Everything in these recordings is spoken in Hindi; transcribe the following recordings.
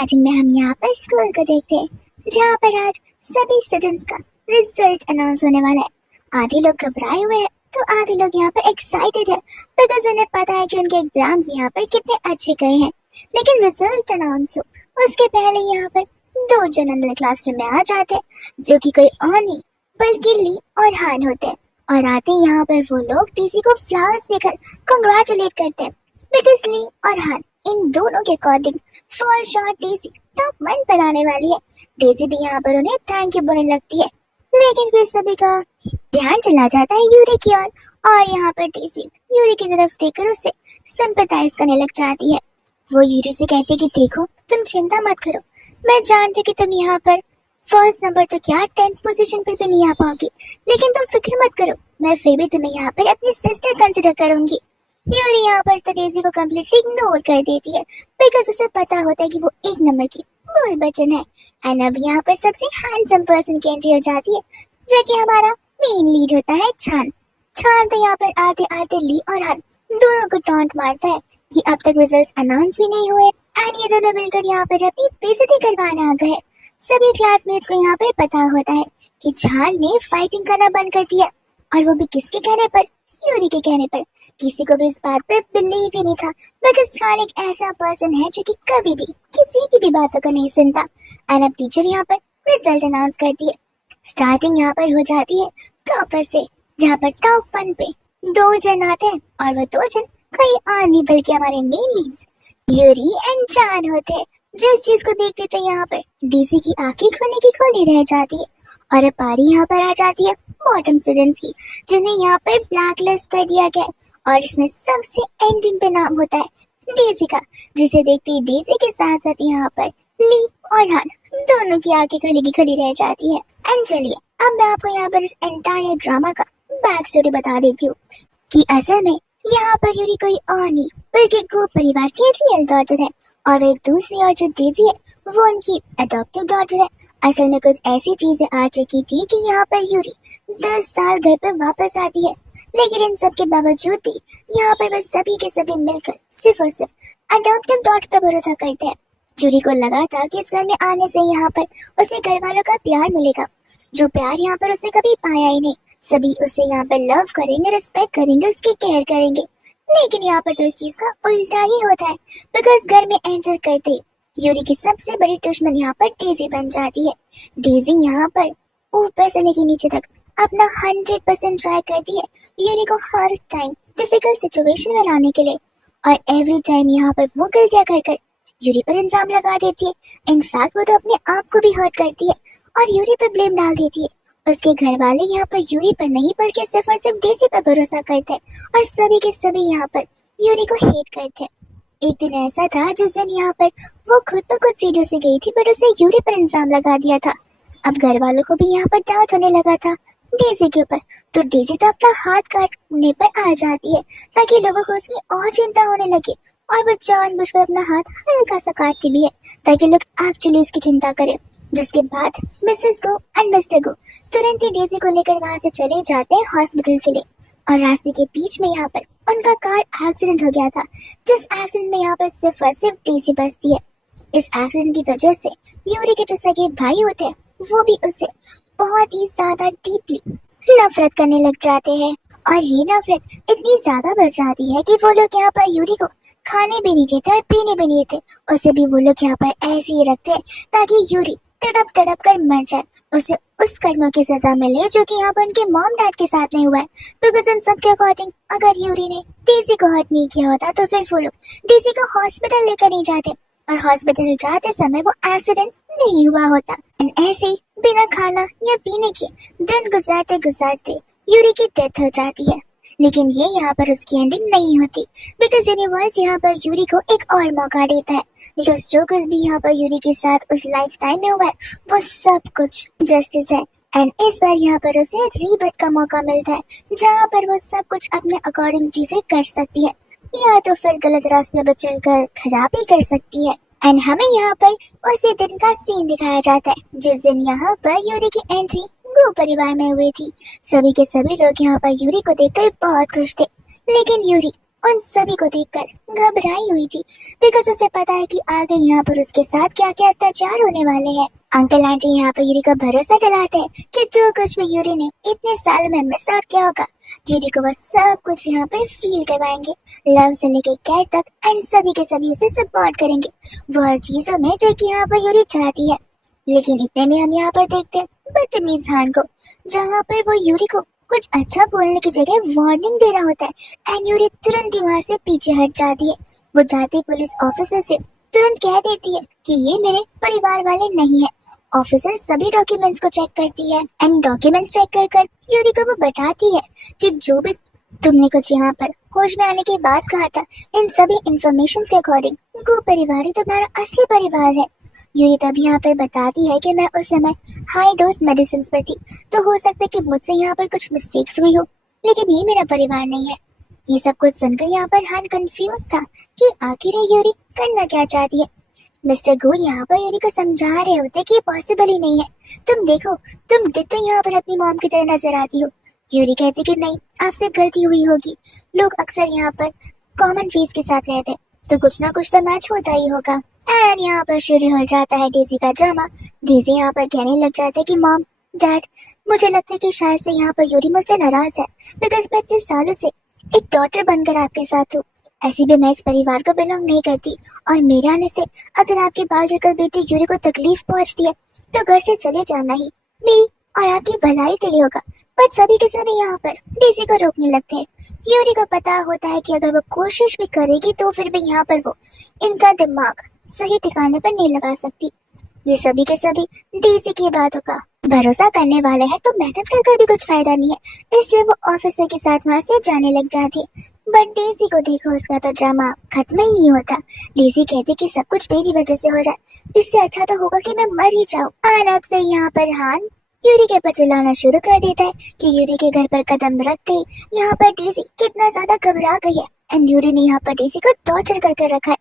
स्टार्टिंग में हम यहाँ पर स्कूल को देखते हैं, जहाँ पर आज सभी स्टूडेंट्स का रिजल्ट अनाउंस होने वाला है। आधे लोग घबराए हुए हैं तो आधे लोग यहाँ पर एक्साइटेड है, बिकॉज उन्हें पता है कि उनके एग्जाम्स यहाँ पर कितने अच्छे गए हैं। लेकिन रिजल्ट अनाउंस हो उसके पहले यहाँ पर दो जन अंदर क्लासरूम में आ जाते हैं, जो कि कोई और नहीं बल्कि ली और हान होते हैं। और आते यहाँ पर वो लोग टीसी को फ्लावर्स देकर कंग्रेचुलेट करते हैं, बिकॉज ली और हान इन दोनों के according for sure Daisy top 1 पर आने वाली है। डेजी भी यहाँ पर उन्हें थैंक यू बोलने लगती है, लेकिन फिर सभी का ध्यान चला जाता है यूरी की ओर, और यहाँ पर डेजी यूरी की तरफ देखकर उससे सिंपैथाइज करने लग जाती है। वो यूरी से कहती है कि देखो, तुम चिंता मत करो, मैं जानती कि तुम यहाँ पर फर्स्ट नंबर तो क्या 10th पोजीशन पर भी नहीं आ पाओगी, लेकिन तुम फिक्र मत करो, मैं फिर भी तुम्हें यहाँ पर अपनी सिस्टर कंसिडर करूंगी। यूरी यहाँ पर तो डेजी को कम्प्लीटली इग्नोर कर देती है, बिकॉज उसे पता होता है कि वो 1 नंबर की बोल बचन है। एंड अब यहाँ पर सबसे हैंडसम पर्सन की एंट्री हो जाती है, जो कि हमारा मेन लीड होता है छान। छान तो यहाँ पर आते आते ली और हन दोनों को टॉन्ट मारता है कि अब तक रिजल्ट्स अनाउंस भी नहीं हुए एंड ये दोनों मिलकर यहाँ पर अपनी बेइज्जती करवाने आ गए। सभी क्लासमेट्स को यहाँ पर पता होता है कि छान ने फाइटिंग करना बंद कर दिया, और वो भी किसके कहने पर? यूरी के कहने पर। किसी को भी इस बात पर बिलीव ही नहीं था, बिकॉज छान एक ऐसा पर्सन है जो कि कभी भी किसी की भी बातों को नहीं सुनता। एंड अब टीचर यहाँ पर रिजल्ट अनाउंस करती है। स्टार्टिंग यहाँ पर हो जाती है टॉपर से, जहाँ पर टॉप 1 पे 2 जन आते हैं, और वो 2 जन कोई और नहीं बल्कि हमारे मेन लीड्स यूरी एंड छान होते हैं। जिस चीज को देखते थे यहाँ पर डीसी की आंखें खोलने की खोली रह जाती है, और अब पारी यहाँ पर आ जाती है बॉटम स्टूडेंट्स की, जिन्हें यहाँ पर ब्लैक लिस्ट कर दिया गया है। और इसमें सबसे एंडिंग पे नाम होता है डेजी का, जिसे देखते ही डेजी के साथ साथ यहाँ पर ली और हान दोनों की आंखें खुली की खुली रह जाती है। एंड चलिए अब मैं आपको यहाँ पर इस एंटायर ड्रामा का बैक स्टोरी बता देती हूँ कि असल में यहाँ पर यूरी कोई और नहीं बल्कि गो परिवार के रियल डॉटर है, और एक दूसरी और जो डेजी है वो उनकी अडॉप्टिव डॉटर है। असल में कुछ ऐसी चीजें आ चुकी थी कि यहाँ पर यूरी 10 साल घर पर वापस आती है, लेकिन इन सब के बावजूद भी यहाँ पर बस सभी के सभी मिलकर सिर्फ और सिर्फ अडॉप्टिव डॉटर पर भरोसा करते हैं। यूरी को लगा था कि इस घर में आने से यहाँ पर उसे घर वालों का प्यार मिलेगा, जो प्यार यहाँ पर उसने कभी पाया ही नहीं। सभी उसे यहाँ पर लव करेंगे, रिस्पेक्ट करेंगे, उसकी केयर करेंगे, लेकिन यहाँ पर तो इस चीज का उल्टा ही होता है, बिकॉज घर में एंटर करते यूरी की सबसे बड़ी दुश्मन यहाँ पर डेजी बन जाती है। डेजी यहाँ पर ऊपर से लेकर नीचे तक अपना 100% ट्राई करती है यूरी को हर टाइम डिफिकल्ट सिचुएशन में लाने के लिए, और एवरी टाइम यहाँ पर वो गलतियां कर यूरी पर इल्जाम लगा देती है। इनफैक्ट वो तो अपने आप को भी हर्ट करती है और यूरी पर ब्लेम डाल देती है। उसके घर वाले यहाँ पर यूरी पर नहीं बल्कि सिर्फ और सिर्फ डेजी पर भरोसा करते हैं, और सभी के सभी यहाँ पर यूरी को हेट करते हैं। एक दिन ऐसा था जिस दिन यहाँ पर वो खुद ब खुद सीढ़ियों से गई थी, पर उसे यूरी पर इल्जाम लगा दिया था। अब घर वालों को भी यहाँ पर डाउट होने लगा था डेजी के ऊपर, तो डेजी तो अपना हाथ काटने पर आ जाती है ताकि लोगों को उसकी और चिंता होने लगे, और वो जानबूझकर अपना हाथ हल्का सा काटती भी है ताकि लोग एक्चुअली उसकी चिंता करें। जिसके बाद मिसेस गो एंड मिस्टर गो तुरंत ही डेजी को लेकर वहां से चले जाते हैं हॉस्पिटल के लिए, और रास्ते के बीच में यहाँ पर उनका कार एक्सीडेंट हो गया था, जिस एक्सीडेंट में यहाँ पर सिर्फ और सिर्फ डेजी बचती है। इस एक्सीडेंट की वजह से यूरी के जो सगे भाई होते हैं वो भी उससे बहुत ही ज्यादा डीपली नफरत करने लग जाते हैं, और ये नफरत इतनी ज्यादा बढ़ जाती है कि वो लोग यहाँ पर यूरी को खाने भी नहीं देते और पीने भी नहीं देते। उसे भी वो लोग यहाँ पर ऐसे ही रखते हैं ताकि यूरी तड़प तड़प कर मर जाए, उसे उस कर्मों की सजा मिले जो कि यहाँ पर उनके मॉम डैड के साथ नहीं हुआ है। बिकॉज इन सब के अकॉर्डिंग अगर यूरी ने डेजी को हर्ट नहीं किया होता तो फिर वो लोग डेजी को हॉस्पिटल लेकर नहीं जाते, और हॉस्पिटल जाते समय वो एक्सीडेंट नहीं हुआ होता। ऐसे ही बिना खाना या पीने के दिन गुजारते गुजारते यूरी की डेथ हो जाती है। लेकिन ये यहाँ पर उसकी एंडिंग नहीं होती, बिकॉज यूनिवर्स यहाँ पर यूरी को एक और मौका देता है, बिकॉज जो कुछ भी यहाँ पर यूरी के साथ उस लाइफ टाइम में हुआ है वो सब कुछ जस्टिस है। एंड इस बार यहाँ पर उसे रीबर्थ का मौका मिलता है, जहाँ पर वो सब कुछ अपने अकॉर्डिंग चीजें कर सकती है, या तो फिर गलत रास्ते पर चलकर खराबी कर सकती है। एंड हमें यहाँ पर उसी दिन का सीन दिखाया जाता है जिस दिन यहाँ पर यूरी की एंट्री गो परिवार में हुई थी। सभी के सभी लोग यहाँ पर यूरी को देखकर बहुत खुश थे, लेकिन यूरी उन सभी को देखकर घबराई हुई थी, बिकॉज उसे पता है कि आगे यहाँ पर उसके साथ क्या क्या अत्याचार होने वाले हैं। अंकल आंटी यहाँ पर यूरी का भरोसा दिलाते हैं कि जो कुछ भी यूरी ने इतने साल में मिस आउट किया होगा, यूरी को वह सब कुछ यहाँ पर फील करवाएंगे, लव से लेके केयर तक, एंड सभी के सभी उसे सपोर्ट करेंगे वो हर चीजों में जो कि यहाँ पर यूरी चाहती है। लेकिन इतने में हम यहाँ पर देखते हैं बदतमीज हान को, जहाँ पर वो यूरी को कुछ अच्छा बोलने की जगह वार्निंग दे रहा होता है, एंड यूरी तुरंत ही वहाँ से पीछे हट जाती है। वो जाती पुलिस ऑफिसर से तुरंत कह देती है कि ये मेरे परिवार वाले नहीं है। ऑफिसर सभी डॉक्यूमेंट्स को चेक करती है, एंड डॉक्यूमेंट्स चेक कर कर यूरी को वो बताती है कि जो भी तुमने कुछ यहाँ पर होश में आने के बाद कहा था, इन सभी इंफॉर्मेशन के अकॉर्डिंग गो परिवार ही तुम्हारा असली परिवार है। यूरी तभी यहाँ पर बताती है कि मैं उस समय हाई डोज मेडिसिन पर थी, तो हो सकता है कि मुझसे यहाँ पर कुछ मिस्टेक्स हुई हो, लेकिन ये मेरा परिवार नहीं है। ये सब कुछ सुनकर यहाँ पर हान कंफ्यूज था कि आखिर ये यूरी करना क्या चाहती है। मिस्टर गो यहाँ पर यूरी को समझा रहे होते कि ये पॉसिबल ही नहीं है। तुम देखो, तुम डिट्टो यहाँ पर अपनी मॉम की तरह नजर आती हो। यूरी कहती कि नहीं, आपसे गलती हुई होगी, लोग अक्सर यहाँ पर कॉमन फेस के साथ रहते, तो कुछ ना कुछ तो मैच होता ही होगा। एंड यहाँ पर शुरू हो जाता है डेजी का ड्रामा। डेजी यहाँ पर कहने लग जाता है कि मॉम, डैड, मुझे लगता है कि शायद से यहाँ पर यूरी मुझसे नाराज है, बिकॉज मैं इतने सालों से एक डॉटर बनकर आपके साथ हूँ। ऐसी भी मैं इस परिवार को बिलोंग नहीं करती, और मेरे आने से अगर आपकी बालजकल बेटी यूरी को तकलीफ पहुँचती है, तो घर से चले जाना ही मेरी और आपकी भलाई के लिए होगा। पर सभी के सभी यहाँ पर डेजी को रोकने लगते हैं। यूरी को पता होता है कि अगर वो कोशिश भी करेगी तो फिर भी यहाँ पर वो इनका दिमाग सही ठिकाने पर नहीं लगा सकती। ये सभी के सभी डेजी की बातों का भरोसा करने वाले हैं, तो मेहनत कर भी कुछ फायदा नहीं है, इसलिए वो ऑफिसर के साथ वहाँ से जाने लग जाती है। बट डेजी को देखो, उसका तो ड्रामा खत्म ही नहीं होता। डेजी कहती कि सब कुछ मेरी वजह से हो रहा है, इससे अच्छा तो होगा कि मैं मर ही जाऊँ। और अब से यहाँ पर हान यूरी के ऊपर चिल्लाना शुरू कर देता है कि यूरी के घर पर कदम रखते ही यहाँ पर डेजी कितना ज्यादा घबरा गई है, एंड यूरी ने यहाँ पर डेजी को टॉर्चर करके रखा है।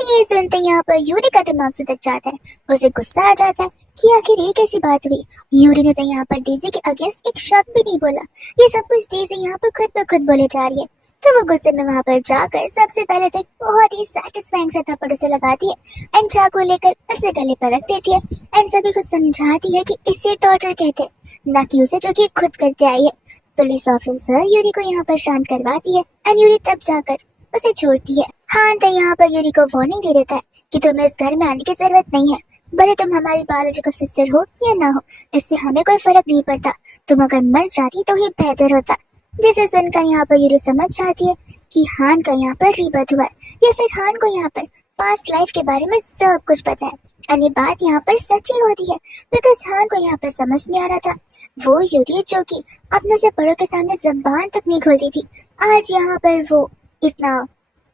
ये सुनते यहाँ पर यूरी का दिमाग सिदक जाता है, उसे गुस्सा आ जाता है कि आखिर ये कैसी बात हुई। यूरी ने तो यहाँ पर डेजी के अगेंस्ट एक शब्द भी नहीं बोला, ये सब कुछ डेजी यहाँ पर खुद ब खुद बोले जा रही है। तो वो गुस्से में वहाँ पर जाकर सबसे पहले तो बहुत ही सैटिस्फाइंग से थप्पड़ उसे लगाती है, एंड चाकू लेकर उसे गले पर रख देती है, एंड सभी को समझाती है कि इसे टॉर्चर कहते हैं, न कि उसे जो कि खुद करके आई है। पुलिस ऑफिसर यूरी को यहाँ पर शांत करवाती है, एंड यूरी तब जाकर उसे छोड़ती है। हाँ, तो यहाँ पर यूरी को वार्निंग दे देता है कि तुम्हें इस घर में आने की जरूरत नहीं है, भले तुम हमारी बायोलॉजिकल सिस्टर हो या ना हो, इससे हमें कोई फर्क नहीं पड़ता, तुम अगर मर जाती तो ही बेहतर होता। जिसे सुनकर यहाँ पर यूरी समझ जाती है कि हान का यहाँ पर रीबर्थ हुआ है, या फिर हान को यहाँ पर पास्ट लाइफ के बारे में सब कुछ पता है। और ये बात यहाँ पर सच्ची होती है, बिकॉज हान को यहाँ पर समझ नहीं आ रहा था, वो यूरी जो कि अपने से बड़ों के सामने जबान तक नहीं खोलती थी, आज यहाँ पर वो इतना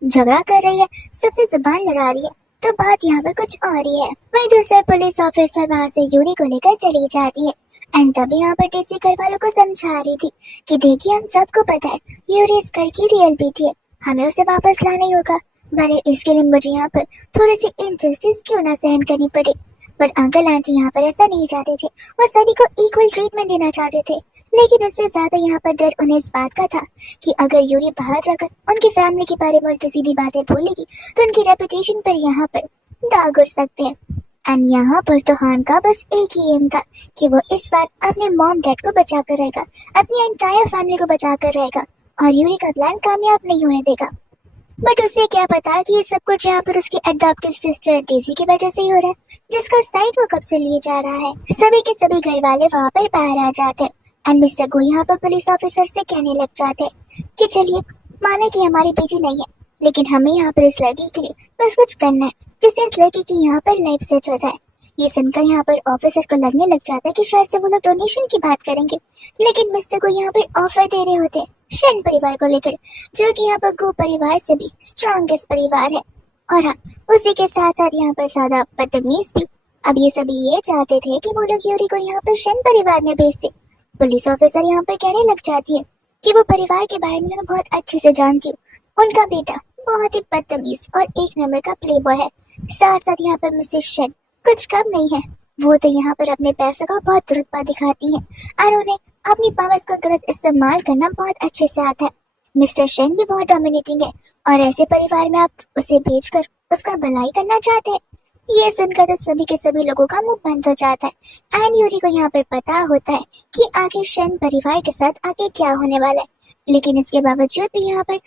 झगड़ा कर रही है, सबसे जुबान लड़ा रही है। तो बात यहाँ पर कुछ और ही है। वही दूसरे पुलिस ऑफिसर वहाँ से यूरी को लेकर चली जाती है, एंड तभी यहाँ पर डेजी घर वालों को समझा रही थी कि देखिए, हम सबको पता है यूरी इस घर की रियल बेटी है, हमें उसे वापस लाना ही होगा, भले इसके लिए मुझे यहाँ पर थोड़ी सी इनजस्टिस क्यों ना सहन करनी पड़े। बट अंकल आंटी यहाँ पर ऐसा नहीं चाहते थे, वो सभी को इक्वल ट्रीटमेंट देना चाहते थे, लेकिन उससे ज्यादा यहाँ पर डर उन्हें इस बात का था कि अगर यूरी बाहर जाकर उनकी फैमिली के बारे में उल्टी सीधी बातें बोलेगी तो उनकी रेपुटेशन पर यहाँ पर दाग उड़ सकते हैं। एंड यहाँ पर तो हान का बस एक ही एम था कि वो इस बार अपने मॉम डैड को बचा कर रहेगा, अपनी एंटायर फैमिली को बचा कर रहेगा, और यूरी का प्लान कामयाब नहीं होने देगा। बट उसे क्या पता कि ये सब कुछ यहाँ पर उसकी अडॉप्टेड सिस्टर डेजी की वजह से ही हो रहा है, जिसका साइड वो कब से लिए जा रहा है। सभी के सभी घर वाले वहाँ पर बाहर आ जाते हैं, एंड मिस्टर गो यहाँ पर पुलिस ऑफिसर से कहने लग जाते हैं कि चलिए, माना कि हमारी बेटी नहीं है, लेकिन हमें यहाँ पर इस लड़की के लिए बस कुछ करना है, जिससे इस लड़की की यहाँ पर लाइफ सेट हो जाए। ये सुनकर यहाँ पर ऑफिसर को लगने लग जाता है कि शायद से वो लोग डोनेशन की बात करेंगे, लेकिन मिस्टर को यहाँ पर ऑफर दे रहे होते हैं शेन परिवार को लेकर, जो कि यहाँ पर गो परिवार से भी स्ट्रॉन्गेस्ट परिवार है। और हाँ, उसी के साथ साथ यहाँ पर सादा बदतमीज भी। अब ये सभी ये चाहते थे कि वो लोग यूरी को यहाँ पर शेन परिवार में भेज दे। पुलिस ऑफिसर यहाँ पर कहने लग जाती है कि वो परिवार के बारे में मैं बहुत अच्छे से जानती हूँ, उनका बेटा बहुत ही बदतमीज और एक नंबर का प्ले बॉय है। साथ साथ यहाँ पर मिसेस शेन कुछ कम नहीं है, वो तो यहाँ पर अपने पैसों का बहुत रुतबा दिखाती है, और उन्हें अपनी पावर्स का गलत इस्तेमाल करना बहुत अच्छे से आता है। मिस्टर शेन भी बहुत डोमिनेटिंग है और ऐसे परिवार में आप उसे भेजकर उसका भलाई करना चाहते हैं। ये सुनकर तो सभी के सभी लोगों का मुंह बंद हो जाता है। एंड यूरी को यहाँ पर पता होता है कि आगे शेन परिवार के साथ आगे क्या होने वाला है, लेकिन इसके बावजूद भी यहाँ पर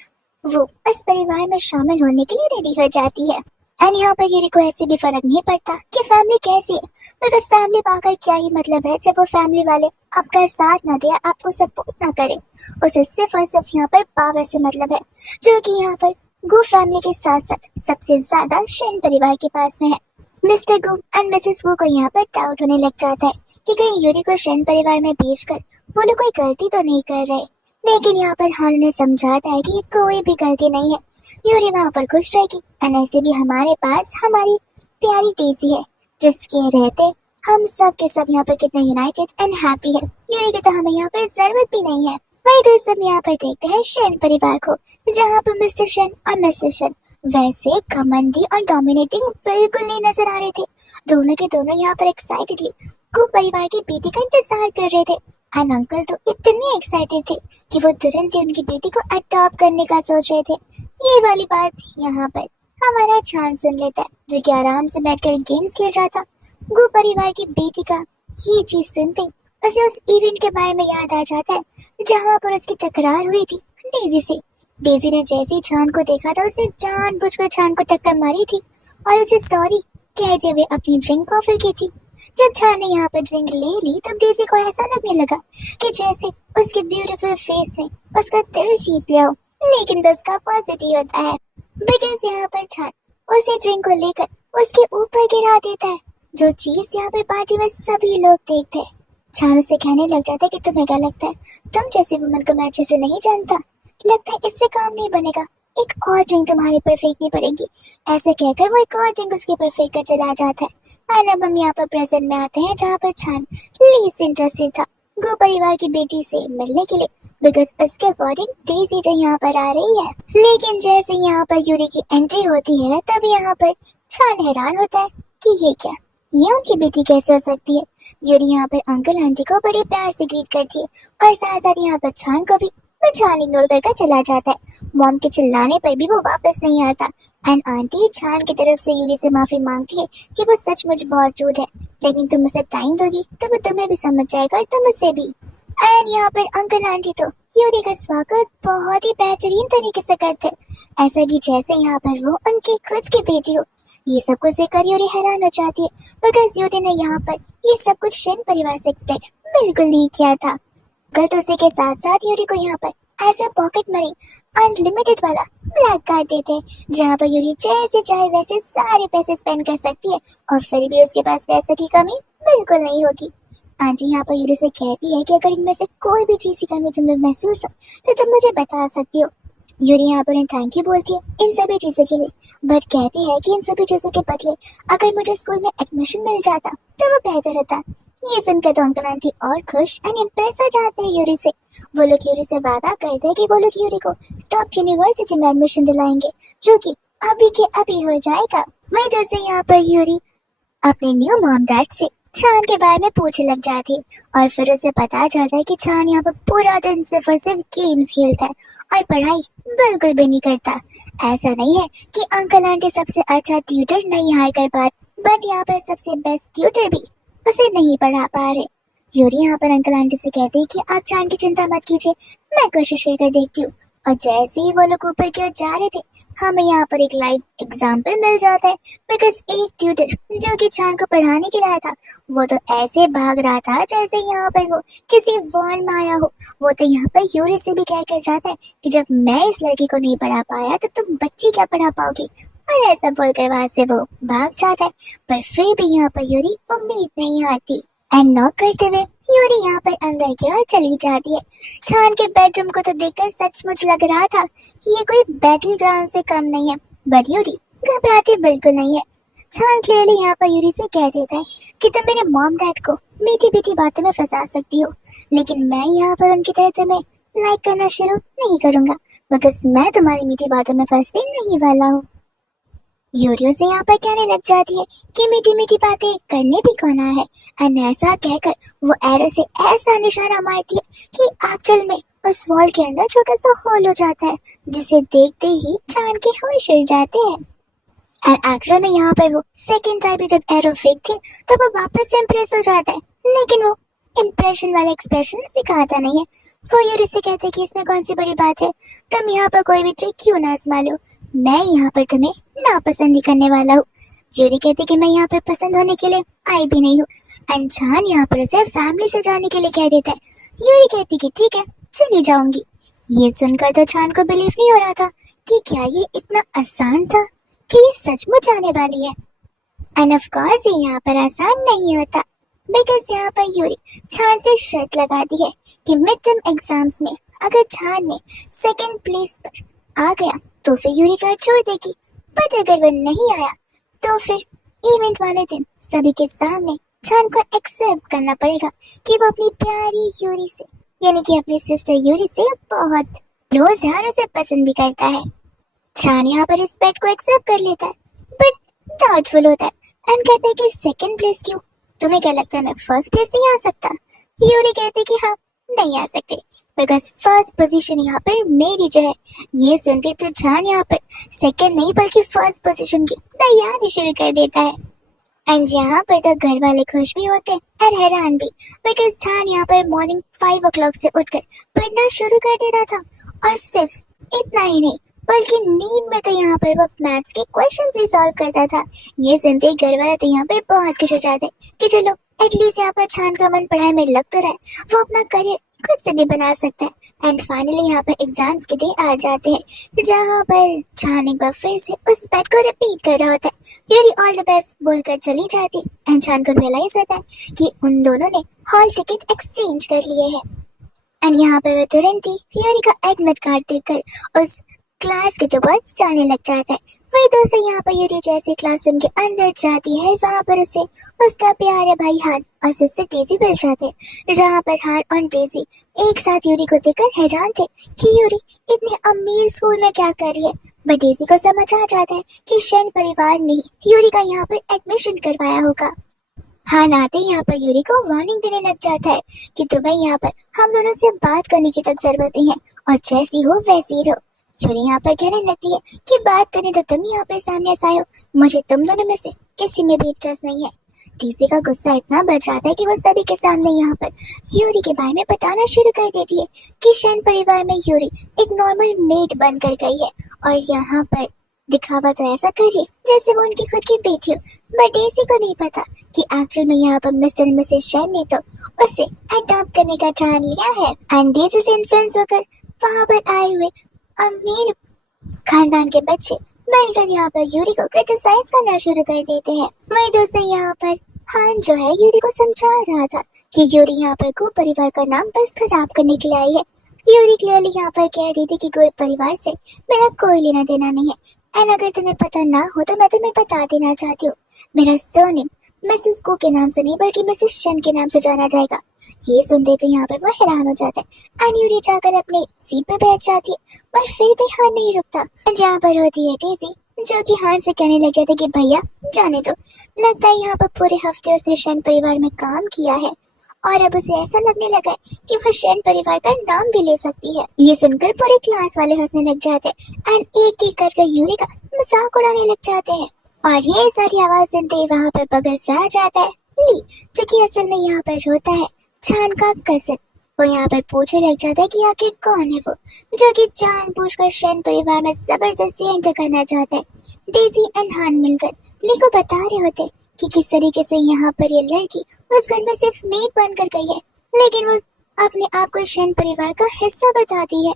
वो इस परिवार में शामिल होने के लिए रेडी हो जाती है। एंड यहाँ पर यूरी को ऐसे भी फर्क नहीं पड़ता कि फैमिली कैसी है, बिकॉज फैमिली पाकर क्या ही मतलब है जब वो फैमिली वाले आपका साथ ना दे, आपको सपोर्ट ना करे। उसे सिर्फ और सिर्फ यहाँ पर पावर से मतलब है, जो कि यहाँ पर गो फैमिली के साथ साथ सबसे ज्यादा शेन परिवार के पास में है। मिस्टर गो एंड मिसेस गो को यहाँ पर डाउट होने लग जाता है कि कहीं यूरी को शेन परिवार में भेजकर वो लोग कोई गलती तो नहीं कर रहे, लेकिन यहाँ पर हान ने समझाता है कि कोई भी गलती नहीं है, यूरी वहाँ पर खुश रहेगी। एंड ऐसे भी हमारे पास हमारी प्यारी डेजी है, जिसके रहते हम सब के सब यहाँ पर कितने यूनाइटेड एंड हैप्पी है। यूरी की तो हमें यहाँ पर जरूरत भी नहीं है। वही दोस्तों यहाँ पर देखते हैं शेन परिवार को, जहाँ पर मिस्टर शेन और मिसेस शेन वैसे घमंडी और डोमिनेटिंग बिल्कुल नहीं नजर आ रहे थे। दोनों के दोनों यहाँ पर एक्साइटेडली को परिवार की बेटी का इंतजार कर रहे थे। एंड अंकल तो इतने एक्साइटेड थे कि वो तुरंत ही उनकी बेटी को अडॉप्ट करने का सोच रहे थे। ये वाली बात यहाँ पर हमारा छान सुन लेता है, जो कि आराम से बैठकर गेम्स खेल रहा था। गो परिवार की बेटी का ये चीज सुनते उसे उस इवेंट के बारे में याद आ जाता है जहाँ पर उसकी टकरार हुई थी डेजी से। डेजी ने जैसे ही छान को देखा था, उसने जानबूझकर छान को टक्कर मारी थी और उसे सॉरी कहते हुए अपनी ड्रिंक ऑफर की थी। जब छान ने यहाँ पर ड्रिंक ले ली, तब डेजी को ऐसा लगने लगा कि जैसे उसके ब्यूटीफुल फेस ने उसका दिल जीत लिया हो, लेकिन तो उसका पॉजिटिव होता है, बिकॉज यहाँ पर छान उसे ड्रिंक को लेकर उसके ऊपर गिरा देता है, जो चीज यहाँ पर पार्टी में सभी लोग देखते हैं। छान उसे कहने लग जाता है कि तुम्हें क्या लगता है, तुम जैसी वुमन को मैं अच्छे से नहीं जानता, लगता है इससे काम नहीं बनेगा, एक और ड्रिंक तुम्हारे पर फेंकनी पड़ेगी। ऐसे कहकर वो एक और ड्रिंक उसके पर फेंक कर चला जाता है। और अब हम यहाँ पर प्रेजेंट में आते हैं, जहाँ पर छान लीस्ट इंटरेस्टेड था गो परिवार की बेटी से मिलने के लिए, बिकॉज उसके अकॉर्डिंग डेजी जो यहाँ पर आ रही है। लेकिन जैसे यहाँ पर यूरी की एंट्री होती है, तब यहाँ पर छान हैरान होता है कि ये क्या, ये उनकी बेटी कैसे हो सकती है। यूरी यहाँ पर अंकल आंटी को बड़े प्यार से ग्रीट करती है और साथ साथ यहाँ पर छान को भी, पर छान इग्नोर करके चला जाता है। मॉम के चिल्लाने पर भी वो वापस नहीं आता। एंड आंटी छान की तरफ से यूरी से माफी मांगती है कि वो सचमुच बहुत रूड है, लेकिन तुम उसे टाइम दोगी तो वो तुम्हें भी समझ जाएगा और तुम उससे भी। एंड यहाँ पर अंकल आंटी तो यूरी का स्वागत बहुत ही बेहतरीन तरीके से करते, ऐसा कि जैसे यहाँ पर वो उनकी खुद की बेटी हो। ये सब कुछ देखकर यूरी हैरान हो जाती है, बिकॉज यूरी ने यहाँ पर ये सब कुछ शेन परिवार से एक्सपेक्ट बिल्कुल नहीं किया था। गलत उसी के साथ साथ यूरी को यहाँ पर ऐसा पॉकेट मनी अनलिमिटेड वाला ब्लैक कार्ड देते हैं, जहाँ पर यूरी जैसे चाहे वैसे सारे पैसे स्पेंड कर सकती है और फिर भी उसके पास पैसे की कमी बिल्कुल नहीं होगी। आंटी यहाँ पर यूरी से कहती है कि अगर इनमें से कोई भी चीज की कमी तुम्हें महसूस हो तो तुम मुझे बता सकती हो। यूरी यहाँ पर थैंक यू बोलती है इन सभी चीजों के लिए, बट कहती है कि इन सभी चीजों के बदले अगर मुझे स्कूल में एडमिशन मिल जाता तो वो बेहतर होता। ये सुनकर तो अंकल आंटी और खुश एंड इम्प्रेस हो जाते हैं यूरी से। वो लोग यूरी से वादा करते हैं कि वो लोग यूरी को टॉप यूनिवर्सिटी में एडमिशन दिलाएंगे, जो कि अभी के अभी हो जाएगा। वही दोस्तों यहाँ पर यूरी अपने न्यू मॉम डैड से छान के बारे में पूछने लग जाती है और फिर उसे पता चलता है कि छान यहाँ पर पूरा दिन सिर्फ और सिर्फ गेम्स खेलता है और पढ़ाई बिल्कुल भी नहीं करता। ऐसा नहीं है कि अंकल आंटी सबसे अच्छा ट्यूटर नहीं हायर कर पा, बट यहाँ पर सबसे बेस्ट ट्यूटर भी उसे नहीं पढ़ा पा रहे। यूरी यहाँ पर अंकल आंटी से कहती है कि आप छान की चिंता मत कीजिए, मैं कोशिश कर देखती हूँ। और जैसे ही वो लोग ऊपर की ओर जा रहे थे, हमें यहाँ पर एक लाइव एग्जाम्पल मिल जाता है, बिकॉज एक ट्यूटर जो कि छान को पढ़ाने के लिए आया था, वो तो ऐसे भाग रहा था जैसे यहाँ पर वो किसी वॉर में आया हो। वो तो यहाँ पर यूरी से भी कह कर जाता है कि जब मैं इस लड़की को नहीं पढ़ा पाया तो तुम बच्ची क्या पढ़ा पाओगी, और ऐसा बोलकर वहां से वो भाग जाता है। पर फिर भी यहाँ पर यूरी उम्मीद नहीं आती एंड नॉक करते हुए यूरी यहाँ पर अंदर की ओर चली जाती है। छान के बेडरूम को तो देखकर सचमुच लग रहा था ये कोई बैटल ग्राउंड से कम नहीं है, बट यूरी घबराती बिल्कुल नहीं है। छान क्लियरली यहाँ पर यूरी से कह देता है कि तुम मेरे मॉम डैड को मीठी मीठी बातों में फंसा सकती हो, लेकिन मैं यहाँ पर उनकी तरह तुम्हें लाइक करना शुरू नहीं करूंगा, बिकॉज मैं तुम्हारी मीठी बातों में फंसने नहीं वाला हूँ। यूरियो से यहाँ पर कहने लग जाती है कि मीठी मीठी बातें करने भी कौन आया है, एंड ऐसा कहकर वो एरो से ऐसा निशाना मारती है कि आंचल में उस वॉल के अंदर छोटा सा होल हो जाता है, जिसे देखते ही चांद के होश उड़ जाते हैं। एंड एक्चुअल में यहाँ पर वो सेकंड टाइम पे जब एरो फेंकते तो वो वापस से इम्प्रेस हो जाता है, लेकिन वो इम्प्रेशन वाला एक्सप्रेशन दिखाता नहीं है। वो यूरी से कहते कि इसमें कौन सी बड़ी बात है, तुम यहाँ पर कोई भी ट्रिक क्यों ना आजमा लो, मैं यहाँ पर तुम्हें नापसंद ही करने वाला हूँ। यूरी कहती कि मैं यहाँ पर पसंद होने के लिए आई भी नहीं हूँ। एंड चान यहाँ पर उसे फैमिली से जाने के लिए कह देता है। यूरी कहती कि ठीक है, चली जाऊंगी। ये सुनकर तो चान को बिलीव नहीं हो रहा था कि क्या ये इतना आसान था कि ये सचमुच आने वाली है। एंड ऑफ कोर्स ये यहाँ पर आसान नहीं होता, बिकॉज यहाँ पर यूरी छान से शर्त लगाती है कि मिड टर्म एग्जाम्स में अगर छान ने सेकंड प्लेस पर आ गया तो फिर यूरी कार्ड छोड़ देगी, बट अगर वो नहीं आया तो फिर इवेंट वाले दिन सभी के सामने छान को एक्सेप्ट करना पड़ेगा कि वो अपनी प्यारी यूरी से, यानी कि अपनी सिस्टर यूरी से बहुत क्लोज है और उसे पसंद भी करता है। छान यहाँ पर इस बेट को एक्सेप्ट कर लेता है, बट डाउटफुल होता है एंड कहता है कि सेकंड प्लेस क्यों, तुम्हें क्या लगता है मैं फर्स्ट प्लेस नहीं आ सकता? यूरी कहते कि हाँ, नहीं आ सकते, बिकॉज फर्स्ट पोजीशन यहाँ पर मेरी जो है। ये सुनते तो छान यहाँ पर सेकंड नहीं बल्कि फर्स्ट पोजीशन की तैयारी शुरू कर देता है। एंड यहाँ पर तो घर वाले खुश भी होते हैं और हैरान भी, बिकॉज छान यहाँ पर मॉर्निंग 5 o'clock से उठकर पढ़ना शुरू कर देता था, और सिर्फ इतना ही नहीं बल्कि नींद में तो यहाँ पर वो मैथ्स के क्वेश्चन ही सॉल्व करता था। ये सुनते ही घर वाले तो यहाँ पर बहुत खुश हो जाते कि चलो एटलीस्ट यहाँ पर छान का मन पढ़ाई में लग तो रहा है, वो अपना करियर खुद से भी बना सकता है। एंड फाइनली यहाँ पर एग्जाम्स के डे आ जाते हैं, जहाँ पर छान एक बार फिर से उस बैट को रिपीट कर रहा होता है। यूरी ऑल द बेस्ट बोलकर चली जाती एंड छान को रियलाइज होता है कि उन दोनों ने हॉल टिकट एक्सचेंज कर लिए हैं। एंड यहाँ पर वो तुरंत ही यूरी का एडमिट कार्ड देखकर उस क्लास के टॉपर्स जाने लग जाता है। वही दोस्तों यहाँ पर यूरी जैसे क्लासरूम के अंदर जाती है, वहाँ पर उसे उसका प्यारे भाई हान और सिस्टर डेजी मिल जाते हैं, जहाँ पर हान और डेजी एक साथ यूरी को देखकर हैरान थे कि यूरी इतने अमीर स्कूल में क्या कर रही है। बट डेजी को समझ आ जाता है कि शेन परिवार ने यूरी का यहाँ पर एडमिशन करवाया होगा। हान आते ही यहाँ पर यूरी को वार्निंग देने लग जाता है कि तुम्हें यहाँ पर हम दोनों से बात करने की तक जरूरत नहीं है, और जैसी हो वैसी रहो। यूरी यहाँ पर कहने लगती है कि बात करने तो तुम यहाँ पर सामने से आए हो, मुझे तुम दोनों में से किसी में भी इंटरेस्ट नहीं है। डीसी का गुस्सा इतना बढ़ जाता है कि वो सभी के सामने यहाँ पर यूरी के बारे में बताना शुरू कर देती है कि शेन परिवार में यूरी एक नॉर्मल मेड बनकर गई है, और यहाँ पर दिखावा तो ऐसा करिए जैसे वो उनकी खुद की बेटी हो। बट डीसी को नहीं पता कि एक्चुअल में यहाँ पर मिस्टर एंड मिसेस शेन ने तो उसे अडॉप्ट करने का ठान लिया है। एंड डीसी से इन्फ्लुएंस होकर वहाँ पर आए हुए अमीर खानदान के बच्चे मिलकर यहाँ पर यूरी को क्रिटिसाइज करना शुरू कर देते हैं। वही दोस्तों यहाँ पर हान जो है यूरी को समझा रहा था कि यूरी यहाँ पर गो परिवार का नाम बस खराब करने के लिए आई है। यूरी क्लियरली यहाँ पर कह रही थी कि गो परिवार से मेरा कोई लेना देना नहीं है, एंड अगर तुम्हें पता ना हो तो मैं तुम्हें बता देना चाहती हूँ, मेरा सरनेम मिसेस को के नाम से नहीं बल्कि मिसेस शन के नाम से जाना जाएगा। ये सुनते तो यहाँ पर वो हैरान हो जाता है एंड यूरी जाकर अपने सीट पे बैठ जाती है, पर फिर भी हान नहीं रुकता। जहाँ पर होती है डेजी, जो कि हान से कहने लग जाते कि भैया जाने दो, लगता है यहाँ पर पूरे हफ्ते उसने शन परिवार में काम किया है और अब उसे ऐसा लगने लगा है कि वो शेन परिवार का नाम भी ले सकती है। ये सुनकर पूरे क्लास वाले हंसने लग जाते हैं एंड एक एक करके यूरी का मजाक उड़ाने लग जाते हैं। और ये सारी आवाज सुनते ही वहाँ पर बगल से आ जाता है ली, जो कि असल में यहाँ पर होता है छान का कजिन। वो यहाँ पर पूछने लग जाता है कि आखिर कौन है वो, जो कि जानबूझकर शेन परिवार में जबरदस्ती एंटर करना चाहता है। डेजी एंड हान मिलकर ली को बता रहे होते कि किस तरीके से यहाँ पर ये लड़की उस घर में सिर्फ मेड बनकर गई है, लेकिन वो अपने आप को शेन परिवार का हिस्सा बताती है।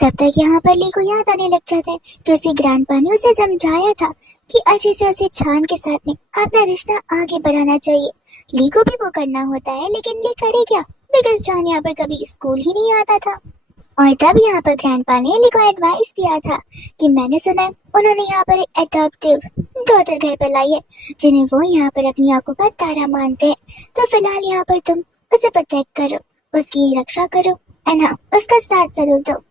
तब तक यहाँ पर ली को याद आने लग जाता है कि उसकी ग्रैंडपा ने उसे समझाया था कि अच्छे से उसे छान के साथ में अपना रिश्ता आगे बढ़ाना चाहिए। ली को भी वो करना होता है, लेकिन ली करे क्या, बिकॉज छान यहाँ पर कभी स्कूल ही नहीं आता था। और तब यहाँ पर ग्रैंडपा ने ली को एडवाइस दिया था कि मैंने सुना है उन्होंने यहाँ पर एक एडॉप्टिव डॉटर घर पर लाई है, जिन्हें वो यहाँ पर अपनी आंखों का तारा मानते हैं। तो फिलहाल यहाँ पर तुम उसे प्रोटेक्ट करो, उसकी रक्षा करो एंड हाँ, उसका साथ जरूर दो।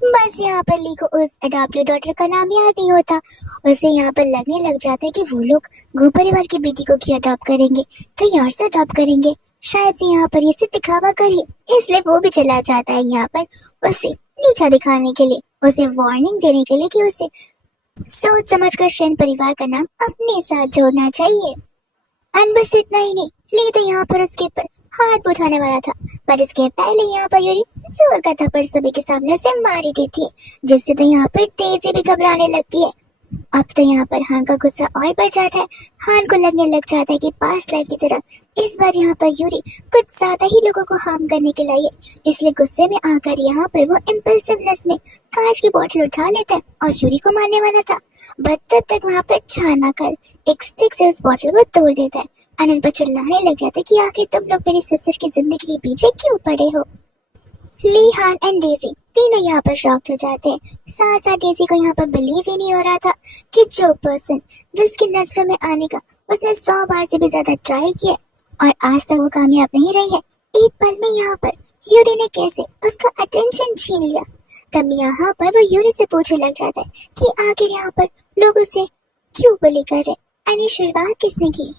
बस यहाँ पर ली को उस अडॉप्टेड डॉटर का नाम याद नहीं होता। उसे यहाँ पर लगने लग जाता है कि वो लोग घू परिवार की बेटी को क्यों अडॉप्ट करेंगे, कहीं और से अडॉप्ट करेंगे, शायद से यहाँ पर ये सिर्फ दिखावा करिए। इसलिए वो भी चला जाता है यहाँ पर उसे नीचा दिखाने के लिए, उसे वार्निंग देने के लिए कि उसे सोच समझकर शेन परिवार का नाम अपने साथ जोड़ना चाहिए। और बस इतना ही नहीं, ली तो यहाँ पर उसके ऊपर हाथ उठाने वाला था, पर इसके पहले यहाँ पर यूरी जोर का थप्पड़ सभी के सामने से मारी देती है, जिससे तो यहाँ पर डेज़ी भी घबराने लगती है। अब तो यहाँ पर हान का गुस्सा और बढ़ जाता है। हान को लगने लग जाता है कि पास्ट लाइफ की तरह इस बार यहाँ पर यूरी कुछ ज्यादा ही लोगों को हार्म करने के लिए, इसलिए गुस्से में आकर यहाँ पर वो इम्पल्सिवनेस में कांच की बोतल उठा लेता है और यूरी को मारने वाला था। बट तब तक वहाँ पर चान आकर एक स्टिक से उस बोतल को तोड़ देता है। अनंत पर चिल्लाने लग जाता है कि आखिर तुम लोग मेरी सिस्टर की जिंदगी के पीछे क्यों पड़े हो। ली, हान एंड डेज़ी तीनों यहाँ पर शॉक्ड हो जाते हैं। साथ साथ डेज़ी को यहाँ पर बिलीव ही नहीं हो रहा था कि जो पर्सन जिसकी नजरों में आने का उसने 100 बार से भी ज्यादा ट्राई किया और आज तक वो कामयाब नहीं रही है, एक पल में यहाँ पर यूरी ने कैसे उसका अटेंशन छीन लिया। तब यहाँ पर वो यूरी से पूछने लग जाता है कि आखिर यहाँ पर लोग उसे क्यों बुली कर रहे, यानी शुरुआत किसने की।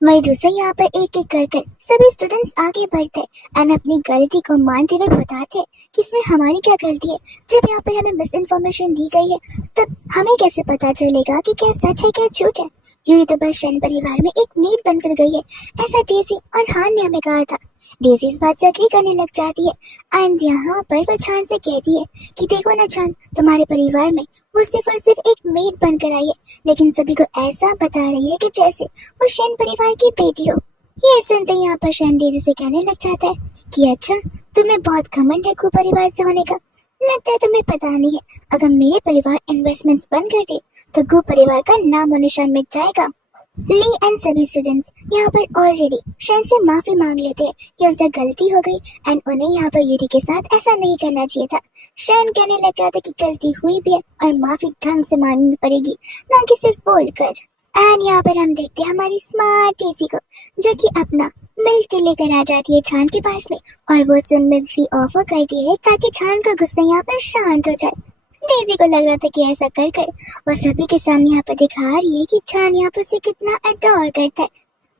वही दूसरे यहाँ पर एक एक कर सभी स्टूडेंट्स आगे बढ़ते और अपनी गलती को मानते हुए बताते कि इसमें हमारी क्या गलती है। जब यहाँ पर हमें मिस इन्फॉर्मेशन दी गई है तब हमें कैसे पता चलेगा कि क्या सच है क्या झूठ है। यूरी तो बस शेन परिवार में एक मेड बनकर गई है, ऐसा डेज़ी और हान ने हमें कहा था। डेज़ी इस बात से अग्री करने लग जाती है एंड यहाँ पर वो चान से कहती है कि देखो ना चान, तुम्हारे परिवार में वो सिर्फ और सिर्फ एक मेड बनकर आई है, लेकिन सभी को ऐसा बता रही है कि जैसे वो शेन परिवार की बेटी हो। ये सुनते यहाँ पर शेन डेज़ी से कहने लग जाता है कि अच्छा, तुम्हें बहुत घमंड है कू परिवार से होने का। लगता है तुम्हें पता नहीं है, अगर मेरे परिवार इन्वेस्टमेंट्स बंद कर दे तो गु परिवार का नाम और निशान मिट जाएगा। ली एंड सभी स्टूडेंट्स यहाँ पर ऑलरेडी शेन से माफी मांग लेते हैं कि उनसे गलती हो गई एंड उन्हें यहाँ पर यूरी के साथ ऐसा नहीं करना चाहिए था। शेन कहने लग जाता कि गलती हुई भी है और माफी ढंग से मांगनी पड़ेगी, ना कि सिर्फ बोलकर। एंड यहाँ पर हम देखते हैं हमारी स्मार्ट डेज़ी को, जो कि अपना मिल्क लेकर आ जाती है छान के पास में और वो उसे मिल्क की ऑफर करती है ताकि छान का गुस्सा यहाँ पर शांत हो जाए। डेज़ी को लग रहा था कि ऐसा कर कर वो सभी के सामने यहाँ पर दिखा रही है कि छान यहाँ पर उसे कितना अडोर करता है,